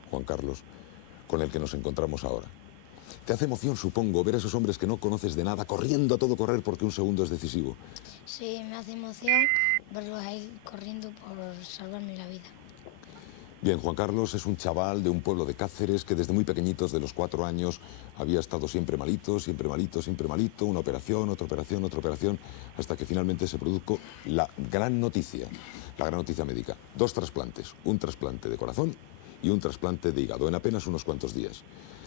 Juan Carlos, con el que nos encontramos ahora. Te hace emoción, supongo, ver a esos hombres que no conoces de nada corriendo a todo correr porque un segundo es decisivo. Sí, me hace emoción verlos ahí corriendo por salvarme la vida. Bien, Juan Carlos es un chaval de un pueblo de Cáceres que desde muy pequeñitos, de los 4 años, había estado siempre malito, una operación, otra operación, otra operación, hasta que finalmente se produjo la gran noticia médica. 2 trasplantes, un trasplante de corazón y un trasplante de hígado en apenas unos cuantos días.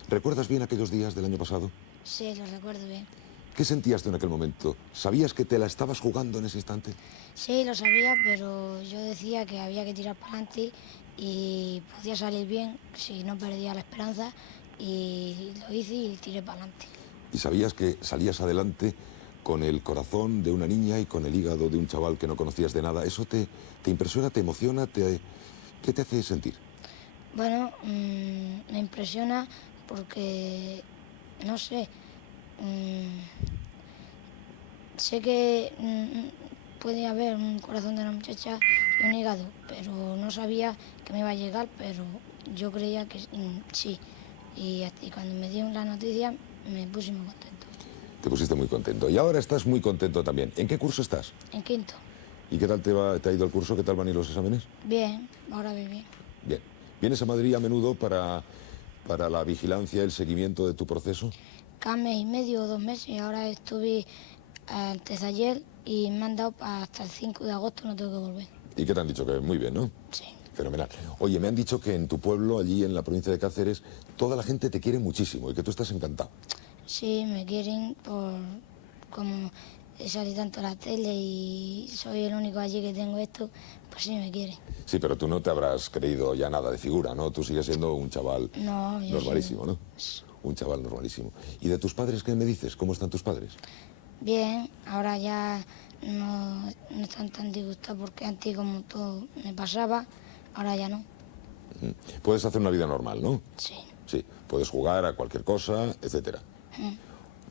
¿Recuerdas bien aquellos días del año pasado? Sí, lo recuerdo bien. ¿Qué sentías tú en aquel momento? ¿Sabías que te la estabas jugando en ese instante? Sí, lo sabía, pero yo decía que había que tirar para adelante y podía salir bien si no perdía la esperanza, y lo hice y tiré para adelante. ¿Y sabías que salías adelante con el corazón de una niña y con el hígado de un chaval que no conocías de nada? ¿Eso te impresiona, te emociona? ¿Qué te hace sentir? Bueno, me impresiona porque, no sé, sé que puede haber un corazón de una muchacha y un hígado, pero no sabía que me iba a llegar, pero yo creía que sí. Y cuando me dieron la noticia me puse muy contento. Te pusiste muy contento. Y ahora estás muy contento también. ¿En qué curso estás? En quinto. ¿Y qué tal te ha ido el curso? ¿Qué tal van a ir los exámenes? Bien, ahora voy bien. Bien. ¿Vienes a Madrid a menudo para la vigilancia, el seguimiento de tu proceso? Cada mes y medio o 2 meses, y ahora estuve antes de ayer y me han dado hasta el 5 de agosto, no tengo que volver. ¿Y qué te han dicho? Que muy bien, ¿no? Sí. Fenomenal. Oye, me han dicho que en tu pueblo, allí en la provincia de Cáceres, toda la gente te quiere muchísimo y que tú estás encantado. Sí, me quieren por como he salido tanto a la tele y soy el único allí que tengo esto, pues sí me quieren. Sí, pero tú no te habrás creído ya nada de figura, ¿no? Tú sigues siendo un chaval normalísimo, ¿no? Un chaval normalísimo. ¿Y de tus padres qué me dices? ¿Cómo están tus padres? Bien, ahora ya no están tan disgustados porque antes como todo me pasaba, ahora ya no. Puedes hacer una vida normal, ¿no? Sí. Sí, puedes jugar a cualquier cosa, etcétera.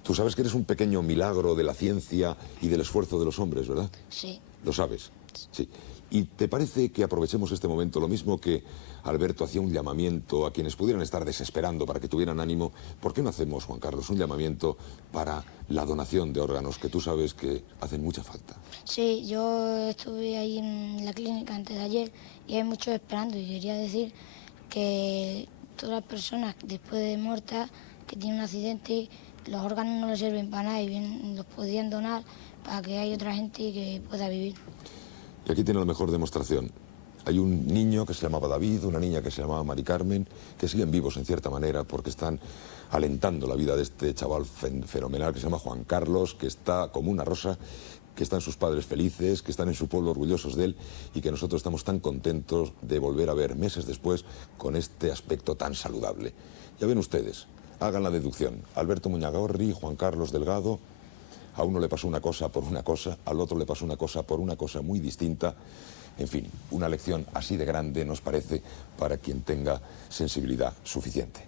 Tú sabes que eres un pequeño milagro de la ciencia y del esfuerzo de los hombres, ¿verdad? Sí. ¿Lo sabes? Sí. ¿Y te parece que aprovechemos este momento, lo mismo que Alberto hacía un llamamiento a quienes pudieran estar desesperando para que tuvieran ánimo? ¿Por qué no hacemos, Juan Carlos, un llamamiento para la donación de órganos que tú sabes que hacen mucha falta? Sí, yo estuve ahí en la clínica antes de ayer y hay muchos esperando y quería decir que todas las personas después de muertas que tienen un accidente, los órganos no les sirven para nada y bien los podían donar para que haya otra gente que pueda vivir. Y aquí tiene la mejor demostración. Hay un niño que se llamaba David, una niña que se llamaba Mari Carmen, que siguen vivos en cierta manera porque están alentando la vida de este chaval fenomenal que se llama Juan Carlos, que está como una rosa, que están sus padres felices, que están en su pueblo orgullosos de él y que nosotros estamos tan contentos de volver a ver meses después con este aspecto tan saludable. Ya ven ustedes, hagan la deducción. Alberto Muñagorri, Juan Carlos Delgado. A uno le pasó una cosa por una cosa, al otro le pasó una cosa por una cosa muy distinta. En fin, una lección así de grande nos parece para quien tenga sensibilidad suficiente.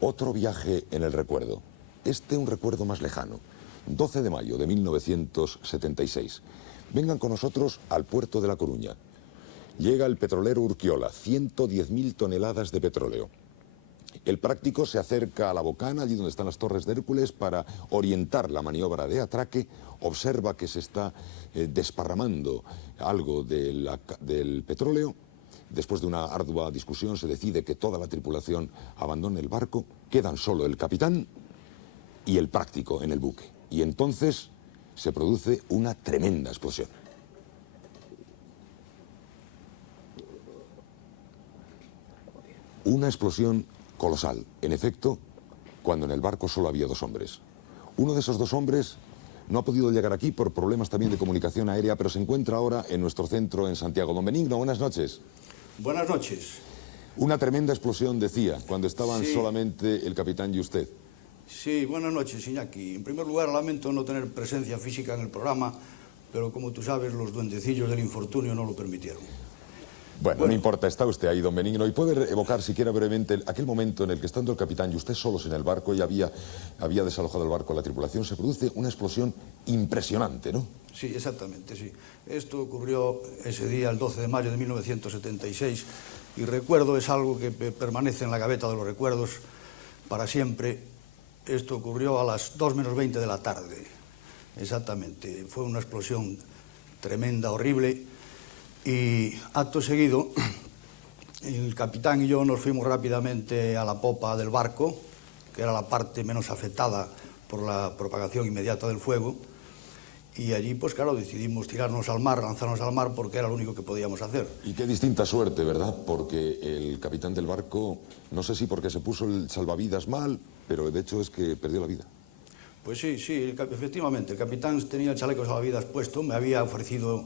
Otro viaje en el recuerdo. Un recuerdo más lejano. 12 de mayo de 1976. Vengan con nosotros al puerto de La Coruña. Llega el petrolero Urquiola, 110.000 toneladas de petróleo. El práctico se acerca a la bocana, allí donde están las torres de Hércules, para orientar la maniobra de atraque. Observa que se está desparramando algo del petróleo. Después de una ardua discusión se decide que toda la tripulación abandone el barco. Quedan solo el capitán y el práctico en el buque. Y entonces se produce una tremenda explosión. Una explosión colosal, en efecto, cuando en el barco solo había 2 hombres. Uno de esos 2 hombres no ha podido llegar aquí por problemas también de comunicación aérea, pero se encuentra ahora en nuestro centro en Santiago. Don Benigno, buenas noches. Buenas noches. Una tremenda explosión, decía, cuando estaban Sí. solamente el capitán y usted. Sí, buenas noches, Iñaki. En primer lugar, lamento no tener presencia física en el programa, pero como tú sabes, los duendecillos del infortunio no lo permitieron. Bueno, no importa, está usted ahí, don Benigno, y puede evocar siquiera brevemente aquel momento en el que, estando el capitán y usted solos en el barco, y había desalojado el barco, la tripulación, se produce una explosión impresionante, ¿no? Sí, exactamente, sí. Esto ocurrió ese día, el 12 de mayo de 1976, y recuerdo, es algo que permanece en la gaveta de los recuerdos para siempre. Esto ocurrió a las 2 menos 20 de la tarde, exactamente. Fue una explosión tremenda, horrible. Y acto seguido, el capitán y yo nos fuimos rápidamente a la popa del barco, que era la parte menos afectada por la propagación inmediata del fuego, y allí, pues claro, decidimos tirarnos al mar, lanzarnos al mar, porque era lo único que podíamos hacer. Y qué distinta suerte, ¿verdad? Porque el capitán del barco, no sé si porque se puso el salvavidas mal, pero de hecho es que perdió la vida. Pues sí, efectivamente, el capitán tenía el chaleco salvavidas puesto, me había ofrecido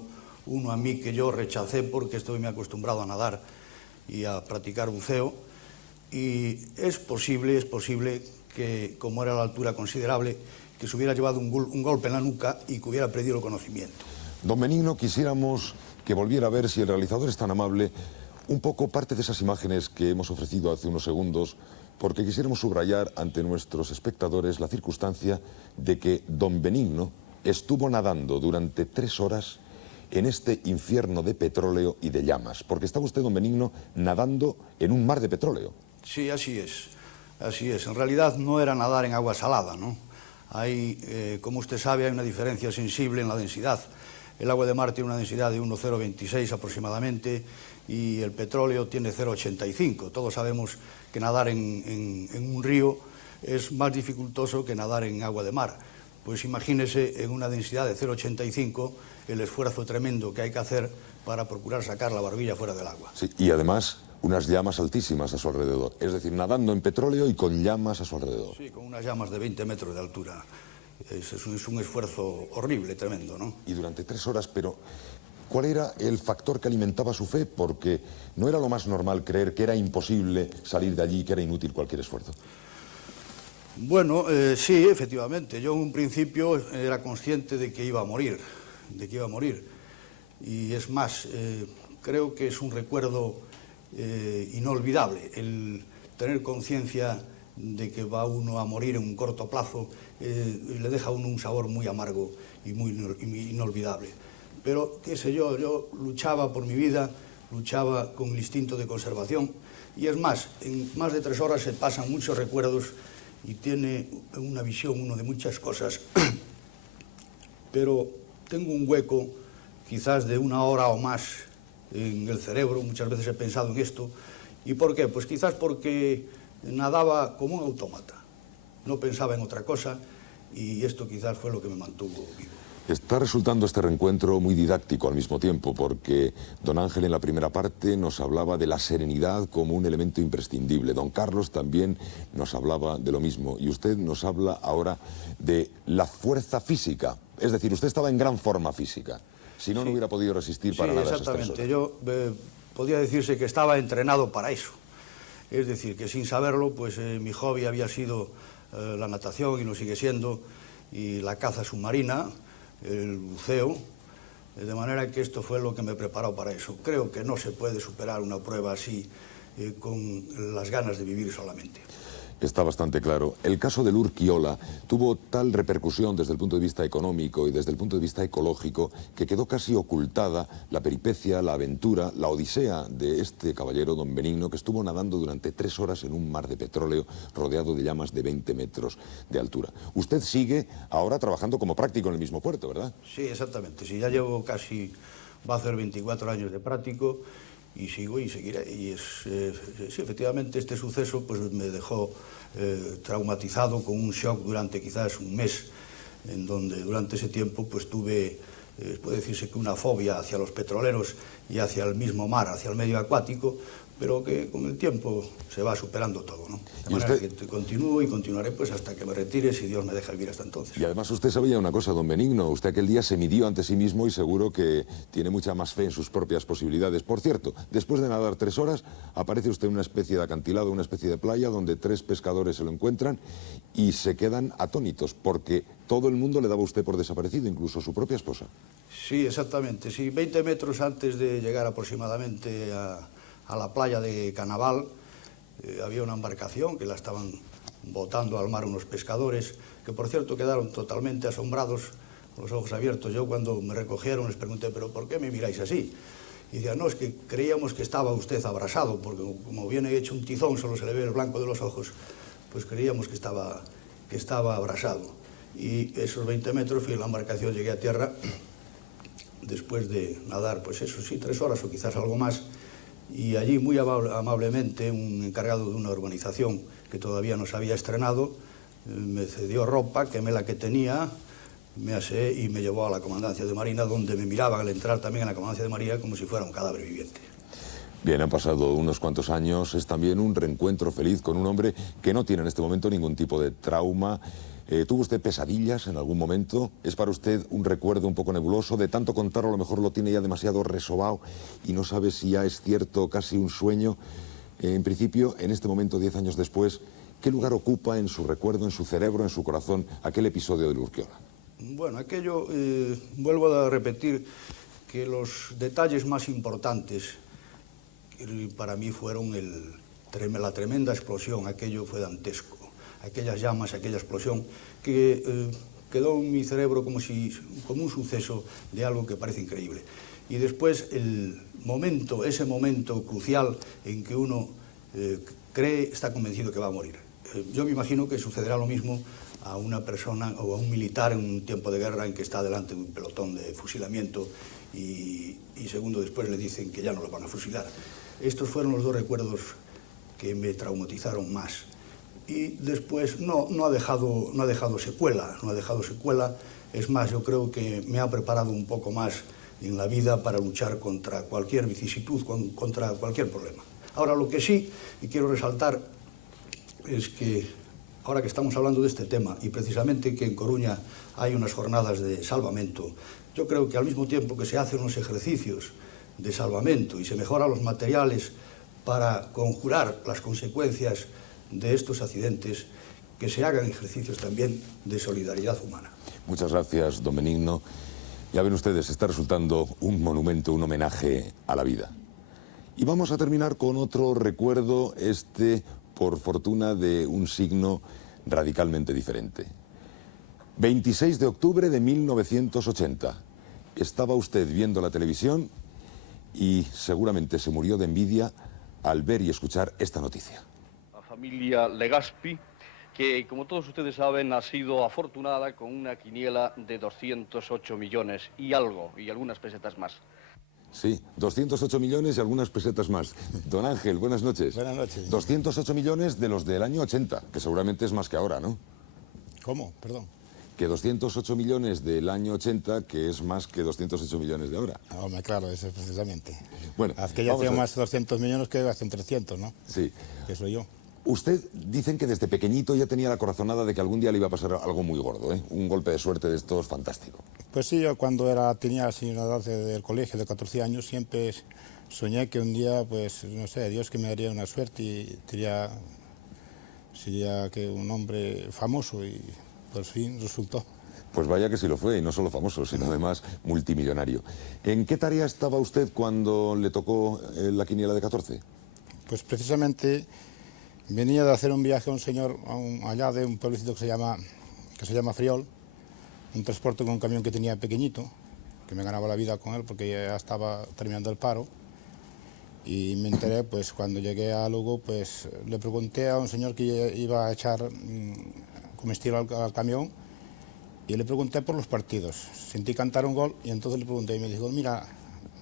uno a mí que yo rechacé porque estoy muy acostumbrado a nadar y a practicar buceo, y es posible que, como era la altura considerable, que se hubiera llevado un golpe en la nuca y que hubiera perdido el conocimiento. Don Benigno, quisiéramos que volviera a ver, si el realizador es tan amable, un poco parte de esas imágenes que hemos ofrecido hace unos segundos, porque quisiéramos subrayar ante nuestros espectadores la circunstancia de que don Benigno estuvo nadando durante 3 horas en este infierno de petróleo y de llamas, porque estaba usted, don Benigno, nadando en un mar de petróleo. Sí, así es. En realidad no era nadar en agua salada, ¿no? Hay, como usted sabe, hay una diferencia sensible en la densidad El agua de mar tiene una densidad de 1,026 aproximadamente y el petróleo tiene 0,85. Todos sabemos que nadar en un río es más dificultoso que nadar en agua de mar. Pues imagínese en una densidad de 0,85 el esfuerzo tremendo que hay que hacer para procurar sacar la barbilla fuera del agua. Sí, y además unas llamas altísimas a su alrededor, es decir, nadando en petróleo y con llamas a su alrededor. Sí, con unas llamas de 20 metros de altura. Es un esfuerzo horrible, tremendo, ¿no? Y durante 3 horas, pero ¿cuál era el factor que alimentaba su fe? Porque no era lo más normal creer que era imposible salir de allí, que era inútil cualquier esfuerzo. Bueno, sí, efectivamente. Yo en un principio era consciente de que iba a morir, Y es más, creo que es un recuerdo inolvidable el tener conciencia de que va uno a morir en un corto plazo, le deja a uno un sabor muy amargo y muy inolvidable. Pero, qué sé yo luchaba por mi vida, luchaba con el instinto de conservación, y es más, en más de 3 horas se pasan muchos recuerdos y tiene una visión uno de muchas cosas, pero tengo un hueco quizás de 1 hora o más en el cerebro, muchas veces he pensado en esto. ¿Y por qué? Pues quizás porque nadaba como un autómata, no pensaba en otra cosa, y esto quizás fue lo que me mantuvo vivo. Está resultando este reencuentro muy didáctico al mismo tiempo, porque don Ángel en la primera parte nos hablaba de la serenidad como un elemento imprescindible. Don Carlos también nos hablaba de lo mismo, y usted nos habla ahora de la fuerza física. Es decir, usted estaba en gran forma física. Si no, no hubiera podido resistir para nada esas 3 horas. Exactamente. Yo podría decirse que estaba entrenado para eso. Es decir, que sin saberlo, pues mi hobby había sido la natación, y lo sigue siendo, y la caza submarina, el buceo, de manera que esto fue lo que me preparó para eso. Creo que no se puede superar una prueba así con las ganas de vivir solamente. Está bastante claro. El caso del Urquiola tuvo tal repercusión desde el punto de vista económico y desde el punto de vista ecológico que quedó casi ocultada la peripecia, la aventura, la odisea de este caballero, don Benigno, que estuvo nadando durante 3 horas en un mar de petróleo rodeado de llamas de 20 metros de altura. Usted sigue ahora trabajando como práctico en el mismo puerto, ¿verdad? Sí, exactamente. Sí, ya llevo casi, va a hacer 24 años de práctico, y sigo y seguiré. Y sí, efectivamente, este suceso pues me dejó traumatizado, con un shock durante quizás un mes, en donde durante ese tiempo pues tuve, puede decirse que una fobia hacia los petroleros y hacia el mismo mar, hacia el medio acuático, pero que con el tiempo se va superando todo, ¿no? De manera que continúo y continuaré pues hasta que me retire, si Dios me deja vivir hasta entonces. Y además usted sabía una cosa, don Benigno, usted aquel día se midió ante sí mismo y seguro que tiene mucha más fe en sus propias posibilidades. Por cierto, después de nadar 3 horas, aparece usted en una especie de acantilado, una especie de playa, donde 3 pescadores se lo encuentran y se quedan atónitos, porque todo el mundo le daba a usted por desaparecido, incluso su propia esposa. Sí, exactamente. Sí, 20 metros antes de llegar aproximadamente a la playa de Canaval, había una embarcación que la estaban botando al mar unos pescadores, que por cierto quedaron totalmente asombrados, con los ojos abiertos. Yo cuando me recogieron les pregunté, ¿pero por qué me miráis así? Y decían, no, es que creíamos que estaba usted abrasado, porque como viene hecho un tizón, solo se le ve el blanco de los ojos, pues creíamos que estaba abrasado. Y esos 20 metros fui en la embarcación, llegué a tierra, después de nadar, pues eso sí, 3 horas o quizás algo más. Y allí muy amablemente un encargado de una urbanización que todavía no se había estrenado me cedió ropa, quemé la que tenía, me aseé y me llevó a la comandancia de Marina, donde me miraban al entrar también en la comandancia de Marina como si fuera un cadáver viviente. Bien, han pasado unos cuantos años, es también un reencuentro feliz con un hombre que no tiene en este momento ningún tipo de trauma. ¿Tuvo usted pesadillas en algún momento? ¿Es para usted un recuerdo un poco nebuloso? De tanto contarlo, a lo mejor lo tiene ya demasiado resobado y no sabe si ya es cierto, casi un sueño. En principio, en este momento, 10 años después, ¿qué lugar ocupa en su recuerdo, en su cerebro, en su corazón, aquel episodio del Urquiola? Bueno, aquello, vuelvo a repetir que los detalles más importantes para mí fueron la tremenda explosión. Aquello fue dantesco. Aquellas llamas, aquella explosión, que quedó en mi cerebro como un suceso de algo que parece increíble. Y después ese momento crucial en que uno está convencido que va a morir. Yo me imagino que sucederá lo mismo a una persona o a un militar en un tiempo de guerra en que está delante de un pelotón de fusilamiento y segundo después le dicen que ya no lo van a fusilar. Estos fueron los dos recuerdos que me traumatizaron más. Y después no ha dejado secuela, Es más, yo creo que me ha preparado un poco más en la vida para luchar contra cualquier vicisitud, contra cualquier problema. Ahora, lo que sí, y quiero resaltar, es que ahora que estamos hablando de este tema, y precisamente que en Coruña hay unas jornadas de salvamento, yo creo que al mismo tiempo que se hacen unos ejercicios de salvamento y se mejoran los materiales para conjurar las consecuencias de estos accidentes, que se hagan ejercicios también de solidaridad humana. Muchas gracias, don Benigno. Ya ven ustedes, está resultando un monumento, un homenaje a la vida. Y vamos a terminar con otro recuerdo, por fortuna, de un signo radicalmente diferente. 26 de octubre de 1980. Estaba usted viendo la televisión y seguramente se murió de envidia al ver y escuchar esta noticia. La familia Legaspi, que como todos ustedes saben ha sido afortunada con una quiniela de 208 millones y algo, y algunas pesetas más. Sí, 208 millones y algunas pesetas más. Don Ángel, buenas noches. Buenas noches. 208 millones de los del año 80, que seguramente es más que ahora, ¿no? ¿Cómo? Perdón. Que 208 millones del año 80, que es más que 208 millones de ahora. Hombre, claro, eso es precisamente. Bueno, es que ya tengo más de 200 millones que hacen 300, ¿no? Sí. Que soy yo. Usted, dicen que desde pequeñito ya tenía la corazonada de que algún día le iba a pasar algo muy gordo, ¿eh? Un golpe de suerte de estos fantástico. Pues sí, yo cuando tenía así una edad del colegio de 14 años, siempre soñé que un día, pues, no sé, Dios que me daría una suerte y sería que un hombre famoso y por fin resultó. Pues vaya que sí lo fue, y no solo famoso, sino además multimillonario. ¿En qué tarea estaba usted cuando le tocó la quiniela de 14? Pues precisamente venía de hacer un viaje a un señor allá de un pueblecito que se llama Friol, un transporte con un camión que tenía pequeñito, que me ganaba la vida con él porque ya estaba terminando el paro. Y me enteré, pues cuando llegué a Lugo, pues le pregunté a un señor que iba a echar comestible al camión y le pregunté por los partidos. Sentí cantar un gol y entonces le pregunté y me dijo, mira,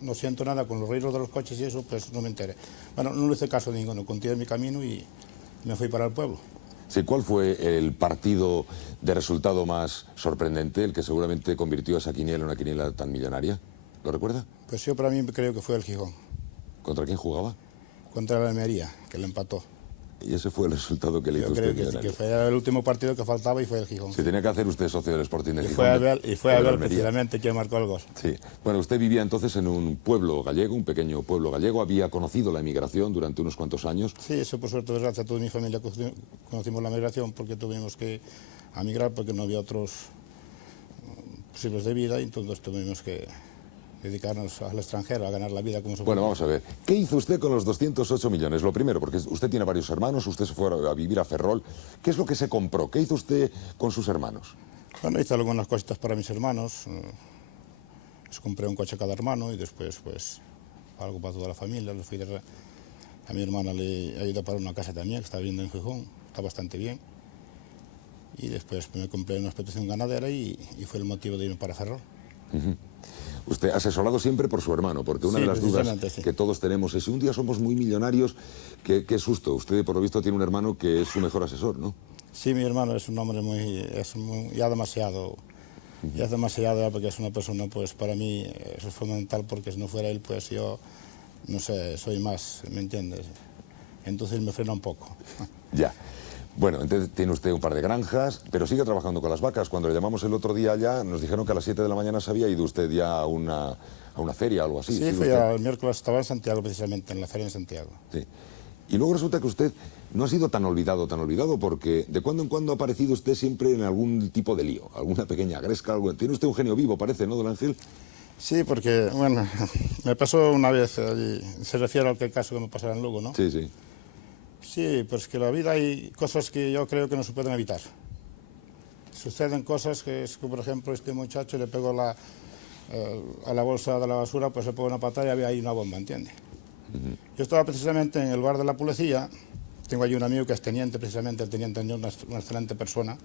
no siento nada con los ruidos de los coches y eso, pues no me enteré. Bueno, no le hice caso ninguno, continué mi camino y me fui para el pueblo. Sí, ¿cuál fue el partido de resultado más sorprendente, el que seguramente convirtió a esa quiniela en una quiniela tan millonaria? ¿Lo recuerda? Pues yo para mí creo que fue el Gijón. ¿Contra quién jugaba? Contra la Almería, que le empató. Y ese fue el resultado que le hizo usted millonario. Yo creo que fue el último partido que faltaba y fue el Gijón. Se tenía que hacer usted socio del Sporting de Gijón. Y fue a ver precisamente quién marcó el gol. Sí. Bueno, usted vivía entonces en un pueblo gallego, un pequeño pueblo gallego. Había conocido la emigración durante unos cuantos años. Sí, eso por suerte, desgracia, toda mi familia conocimos la migración porque tuvimos que emigrar porque no había otros posibles de vida y entonces tuvimos que dedicarnos al extranjero, a ganar la vida como se puede. Bueno, vamos a ver. ¿Qué hizo usted con los 208 millones? Lo primero, porque usted tiene varios hermanos, usted se fue a vivir a Ferrol. ¿Qué es lo que se compró? ¿Qué hizo usted con sus hermanos? Bueno, hice algunas cositas para mis hermanos. Les compré un coche a cada hermano y después, pues, algo para toda la familia. A mi hermana le ayudé para una casa también, que está viviendo en Gijón. Está bastante bien. Y después me compré una explotación ganadera y fue el motivo de irme para Ferrol. Usted asesorado siempre por su hermano, porque una de las dudas que todos tenemos es si un día somos muy millonarios, qué susto. Usted, por lo visto, tiene un hermano que es su mejor asesor, ¿no? Sí, mi hermano es un hombre ya demasiado, porque es una persona, pues para mí eso es fundamental, porque si no fuera él, pues yo, no sé, soy más, ¿me entiendes? Entonces me frena un poco. Ya. Bueno, entonces tiene usted un par de granjas, pero sigue trabajando con las vacas. Cuando le llamamos el otro día allá, nos dijeron que a las 7 de la mañana se había ido usted ya a una feria o algo así. Sí, fui el miércoles, estaba en Santiago precisamente, en la feria en Santiago. Sí. Y luego resulta que usted no ha sido tan olvidado, porque de cuando en cuando ha aparecido usted siempre en algún tipo de lío, alguna pequeña gresca, algo. Tiene usted un genio vivo, parece, ¿no, don Ángel? Sí, porque, bueno, me pasó una vez, se refiere al caso que me pasara en Lugo, ¿no? Sí, sí. Sí, pues que en la vida hay cosas que yo creo que no se pueden evitar. Suceden cosas que es que, por ejemplo, este muchacho le pegó a la bolsa de la basura, pues le pegó una patada y había ahí una bomba, ¿entiende? Yo estaba precisamente en el bar de la policía, tengo allí un amigo que es teniente, precisamente el teniente es una excelente persona,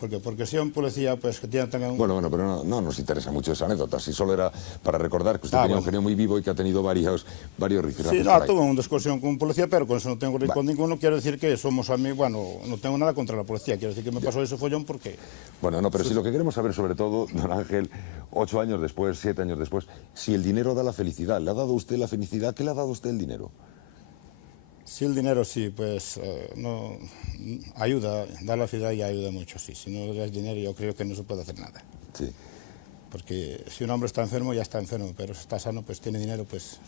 Porque si un policía pues que tiene también... Bueno, pero no nos interesa mucho esa anécdota, si solo era para recordar que usted tenía un genio muy vivo y que ha tenido varios rifirrafes. Sí, no, tuve una discusión con un policía, pero con eso no tengo con ninguno. Quiero decir que somos amigos, bueno, no tengo nada contra la policía, quiero decir que me pasó ese follón porque... Bueno, no, pero si lo que queremos saber sobre todo, don Ángel, 8 años después, 7 años después, si el dinero da la felicidad, ¿le ha dado usted la felicidad? ¿Qué le ha dado usted el dinero? Sí, el dinero sí, pues no ayuda, da la felicidad y ayuda mucho, sí. Si no das dinero yo creo que no se puede hacer nada. Sí. Porque si un hombre está enfermo, ya está enfermo, pero si está sano, pues tiene dinero, pues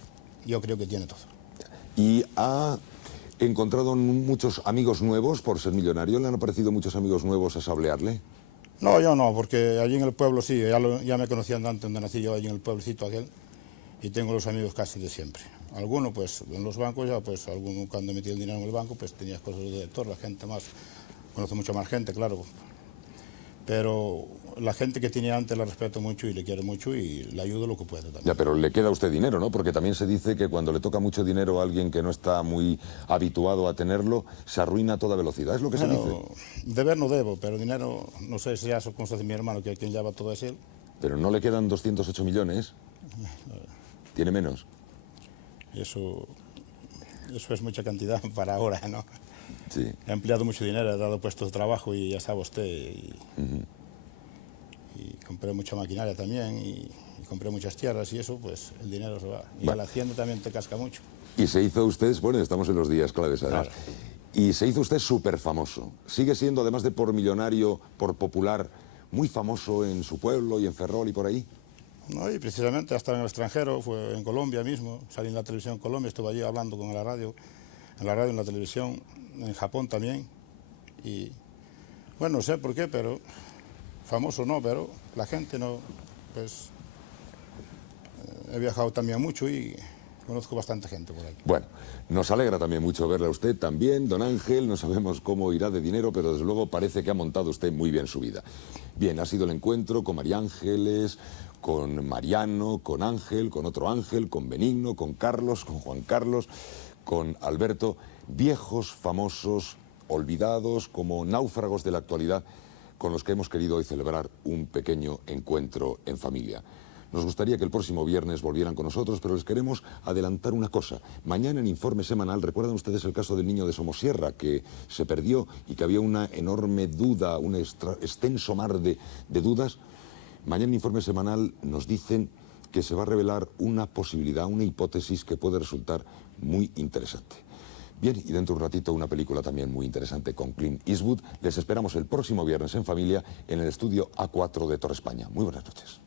yo creo que tiene todo. ¿Y ha encontrado muchos amigos nuevos por ser millonario? ¿Le han aparecido muchos amigos nuevos a sablearle? No, yo no, porque allí en el pueblo sí, ya me conocían antes donde nací yo, allí en el pueblecito aquel, y tengo los amigos casi de siempre. Algunos, pues, en los bancos ya, pues, alguno cuando metí el dinero en el banco, pues, tenías cosas de director, la gente más, conozco mucho más gente, claro. Pero la gente que tenía antes la respeto mucho y le quiero mucho y le ayudo lo que puedo también. Ya, pero le queda a usted dinero, ¿no? Porque también se dice que cuando le toca mucho dinero a alguien que no está muy habituado a tenerlo, se arruina a toda velocidad, ¿es lo que se dice? Deber no debo, pero dinero, no sé si ya eso consta de mi hermano, que quien lleva todo es él. Pero no le quedan 208 millones. ¿Tiene menos? Eso es mucha cantidad para ahora, ¿no? Sí. He empleado mucho dinero, he dado puestos de trabajo y ya sabe usted. Y compré mucha maquinaria también y compré muchas tierras y eso, pues el dinero se va. Y a la hacienda también te casca mucho. Y se hizo usted, bueno, estamos en los días claves además, y se hizo usted súper famoso. Sigue siendo, además de por millonario, por popular, muy famoso en su pueblo y en Ferrol y por ahí. No, y precisamente hasta en el extranjero, fue en Colombia mismo, salí en la televisión en Colombia, estuve allí hablando con la radio, en la televisión, en Japón también, y bueno, no sé por qué, pero famoso no, pero la gente no, pues he viajado también mucho y conozco bastante gente por ahí. Bueno, nos alegra también mucho verle a usted también, don Ángel, no sabemos cómo irá de dinero, pero desde luego parece que ha montado usted muy bien su vida. Bien, ha sido el encuentro con María Ángeles, con Mariano, con Ángel, con otro Ángel, con Benigno, con Carlos, con Juan Carlos, con Alberto, viejos, famosos, olvidados, como náufragos de la actualidad, con los que hemos querido hoy celebrar un pequeño encuentro en familia. Nos gustaría que el próximo viernes volvieran con nosotros, pero les queremos adelantar una cosa. Mañana en Informe Semanal, ¿recuerdan ustedes el caso del niño de Somosierra que se perdió y que había una enorme duda, un extenso mar de dudas? Mañana en Informe Semanal nos dicen que se va a revelar una posibilidad, una hipótesis que puede resultar muy interesante. Bien, y dentro de un ratito una película también muy interesante con Clint Eastwood. Les esperamos el próximo viernes en familia en el estudio A4 de Torre España. Muy buenas noches.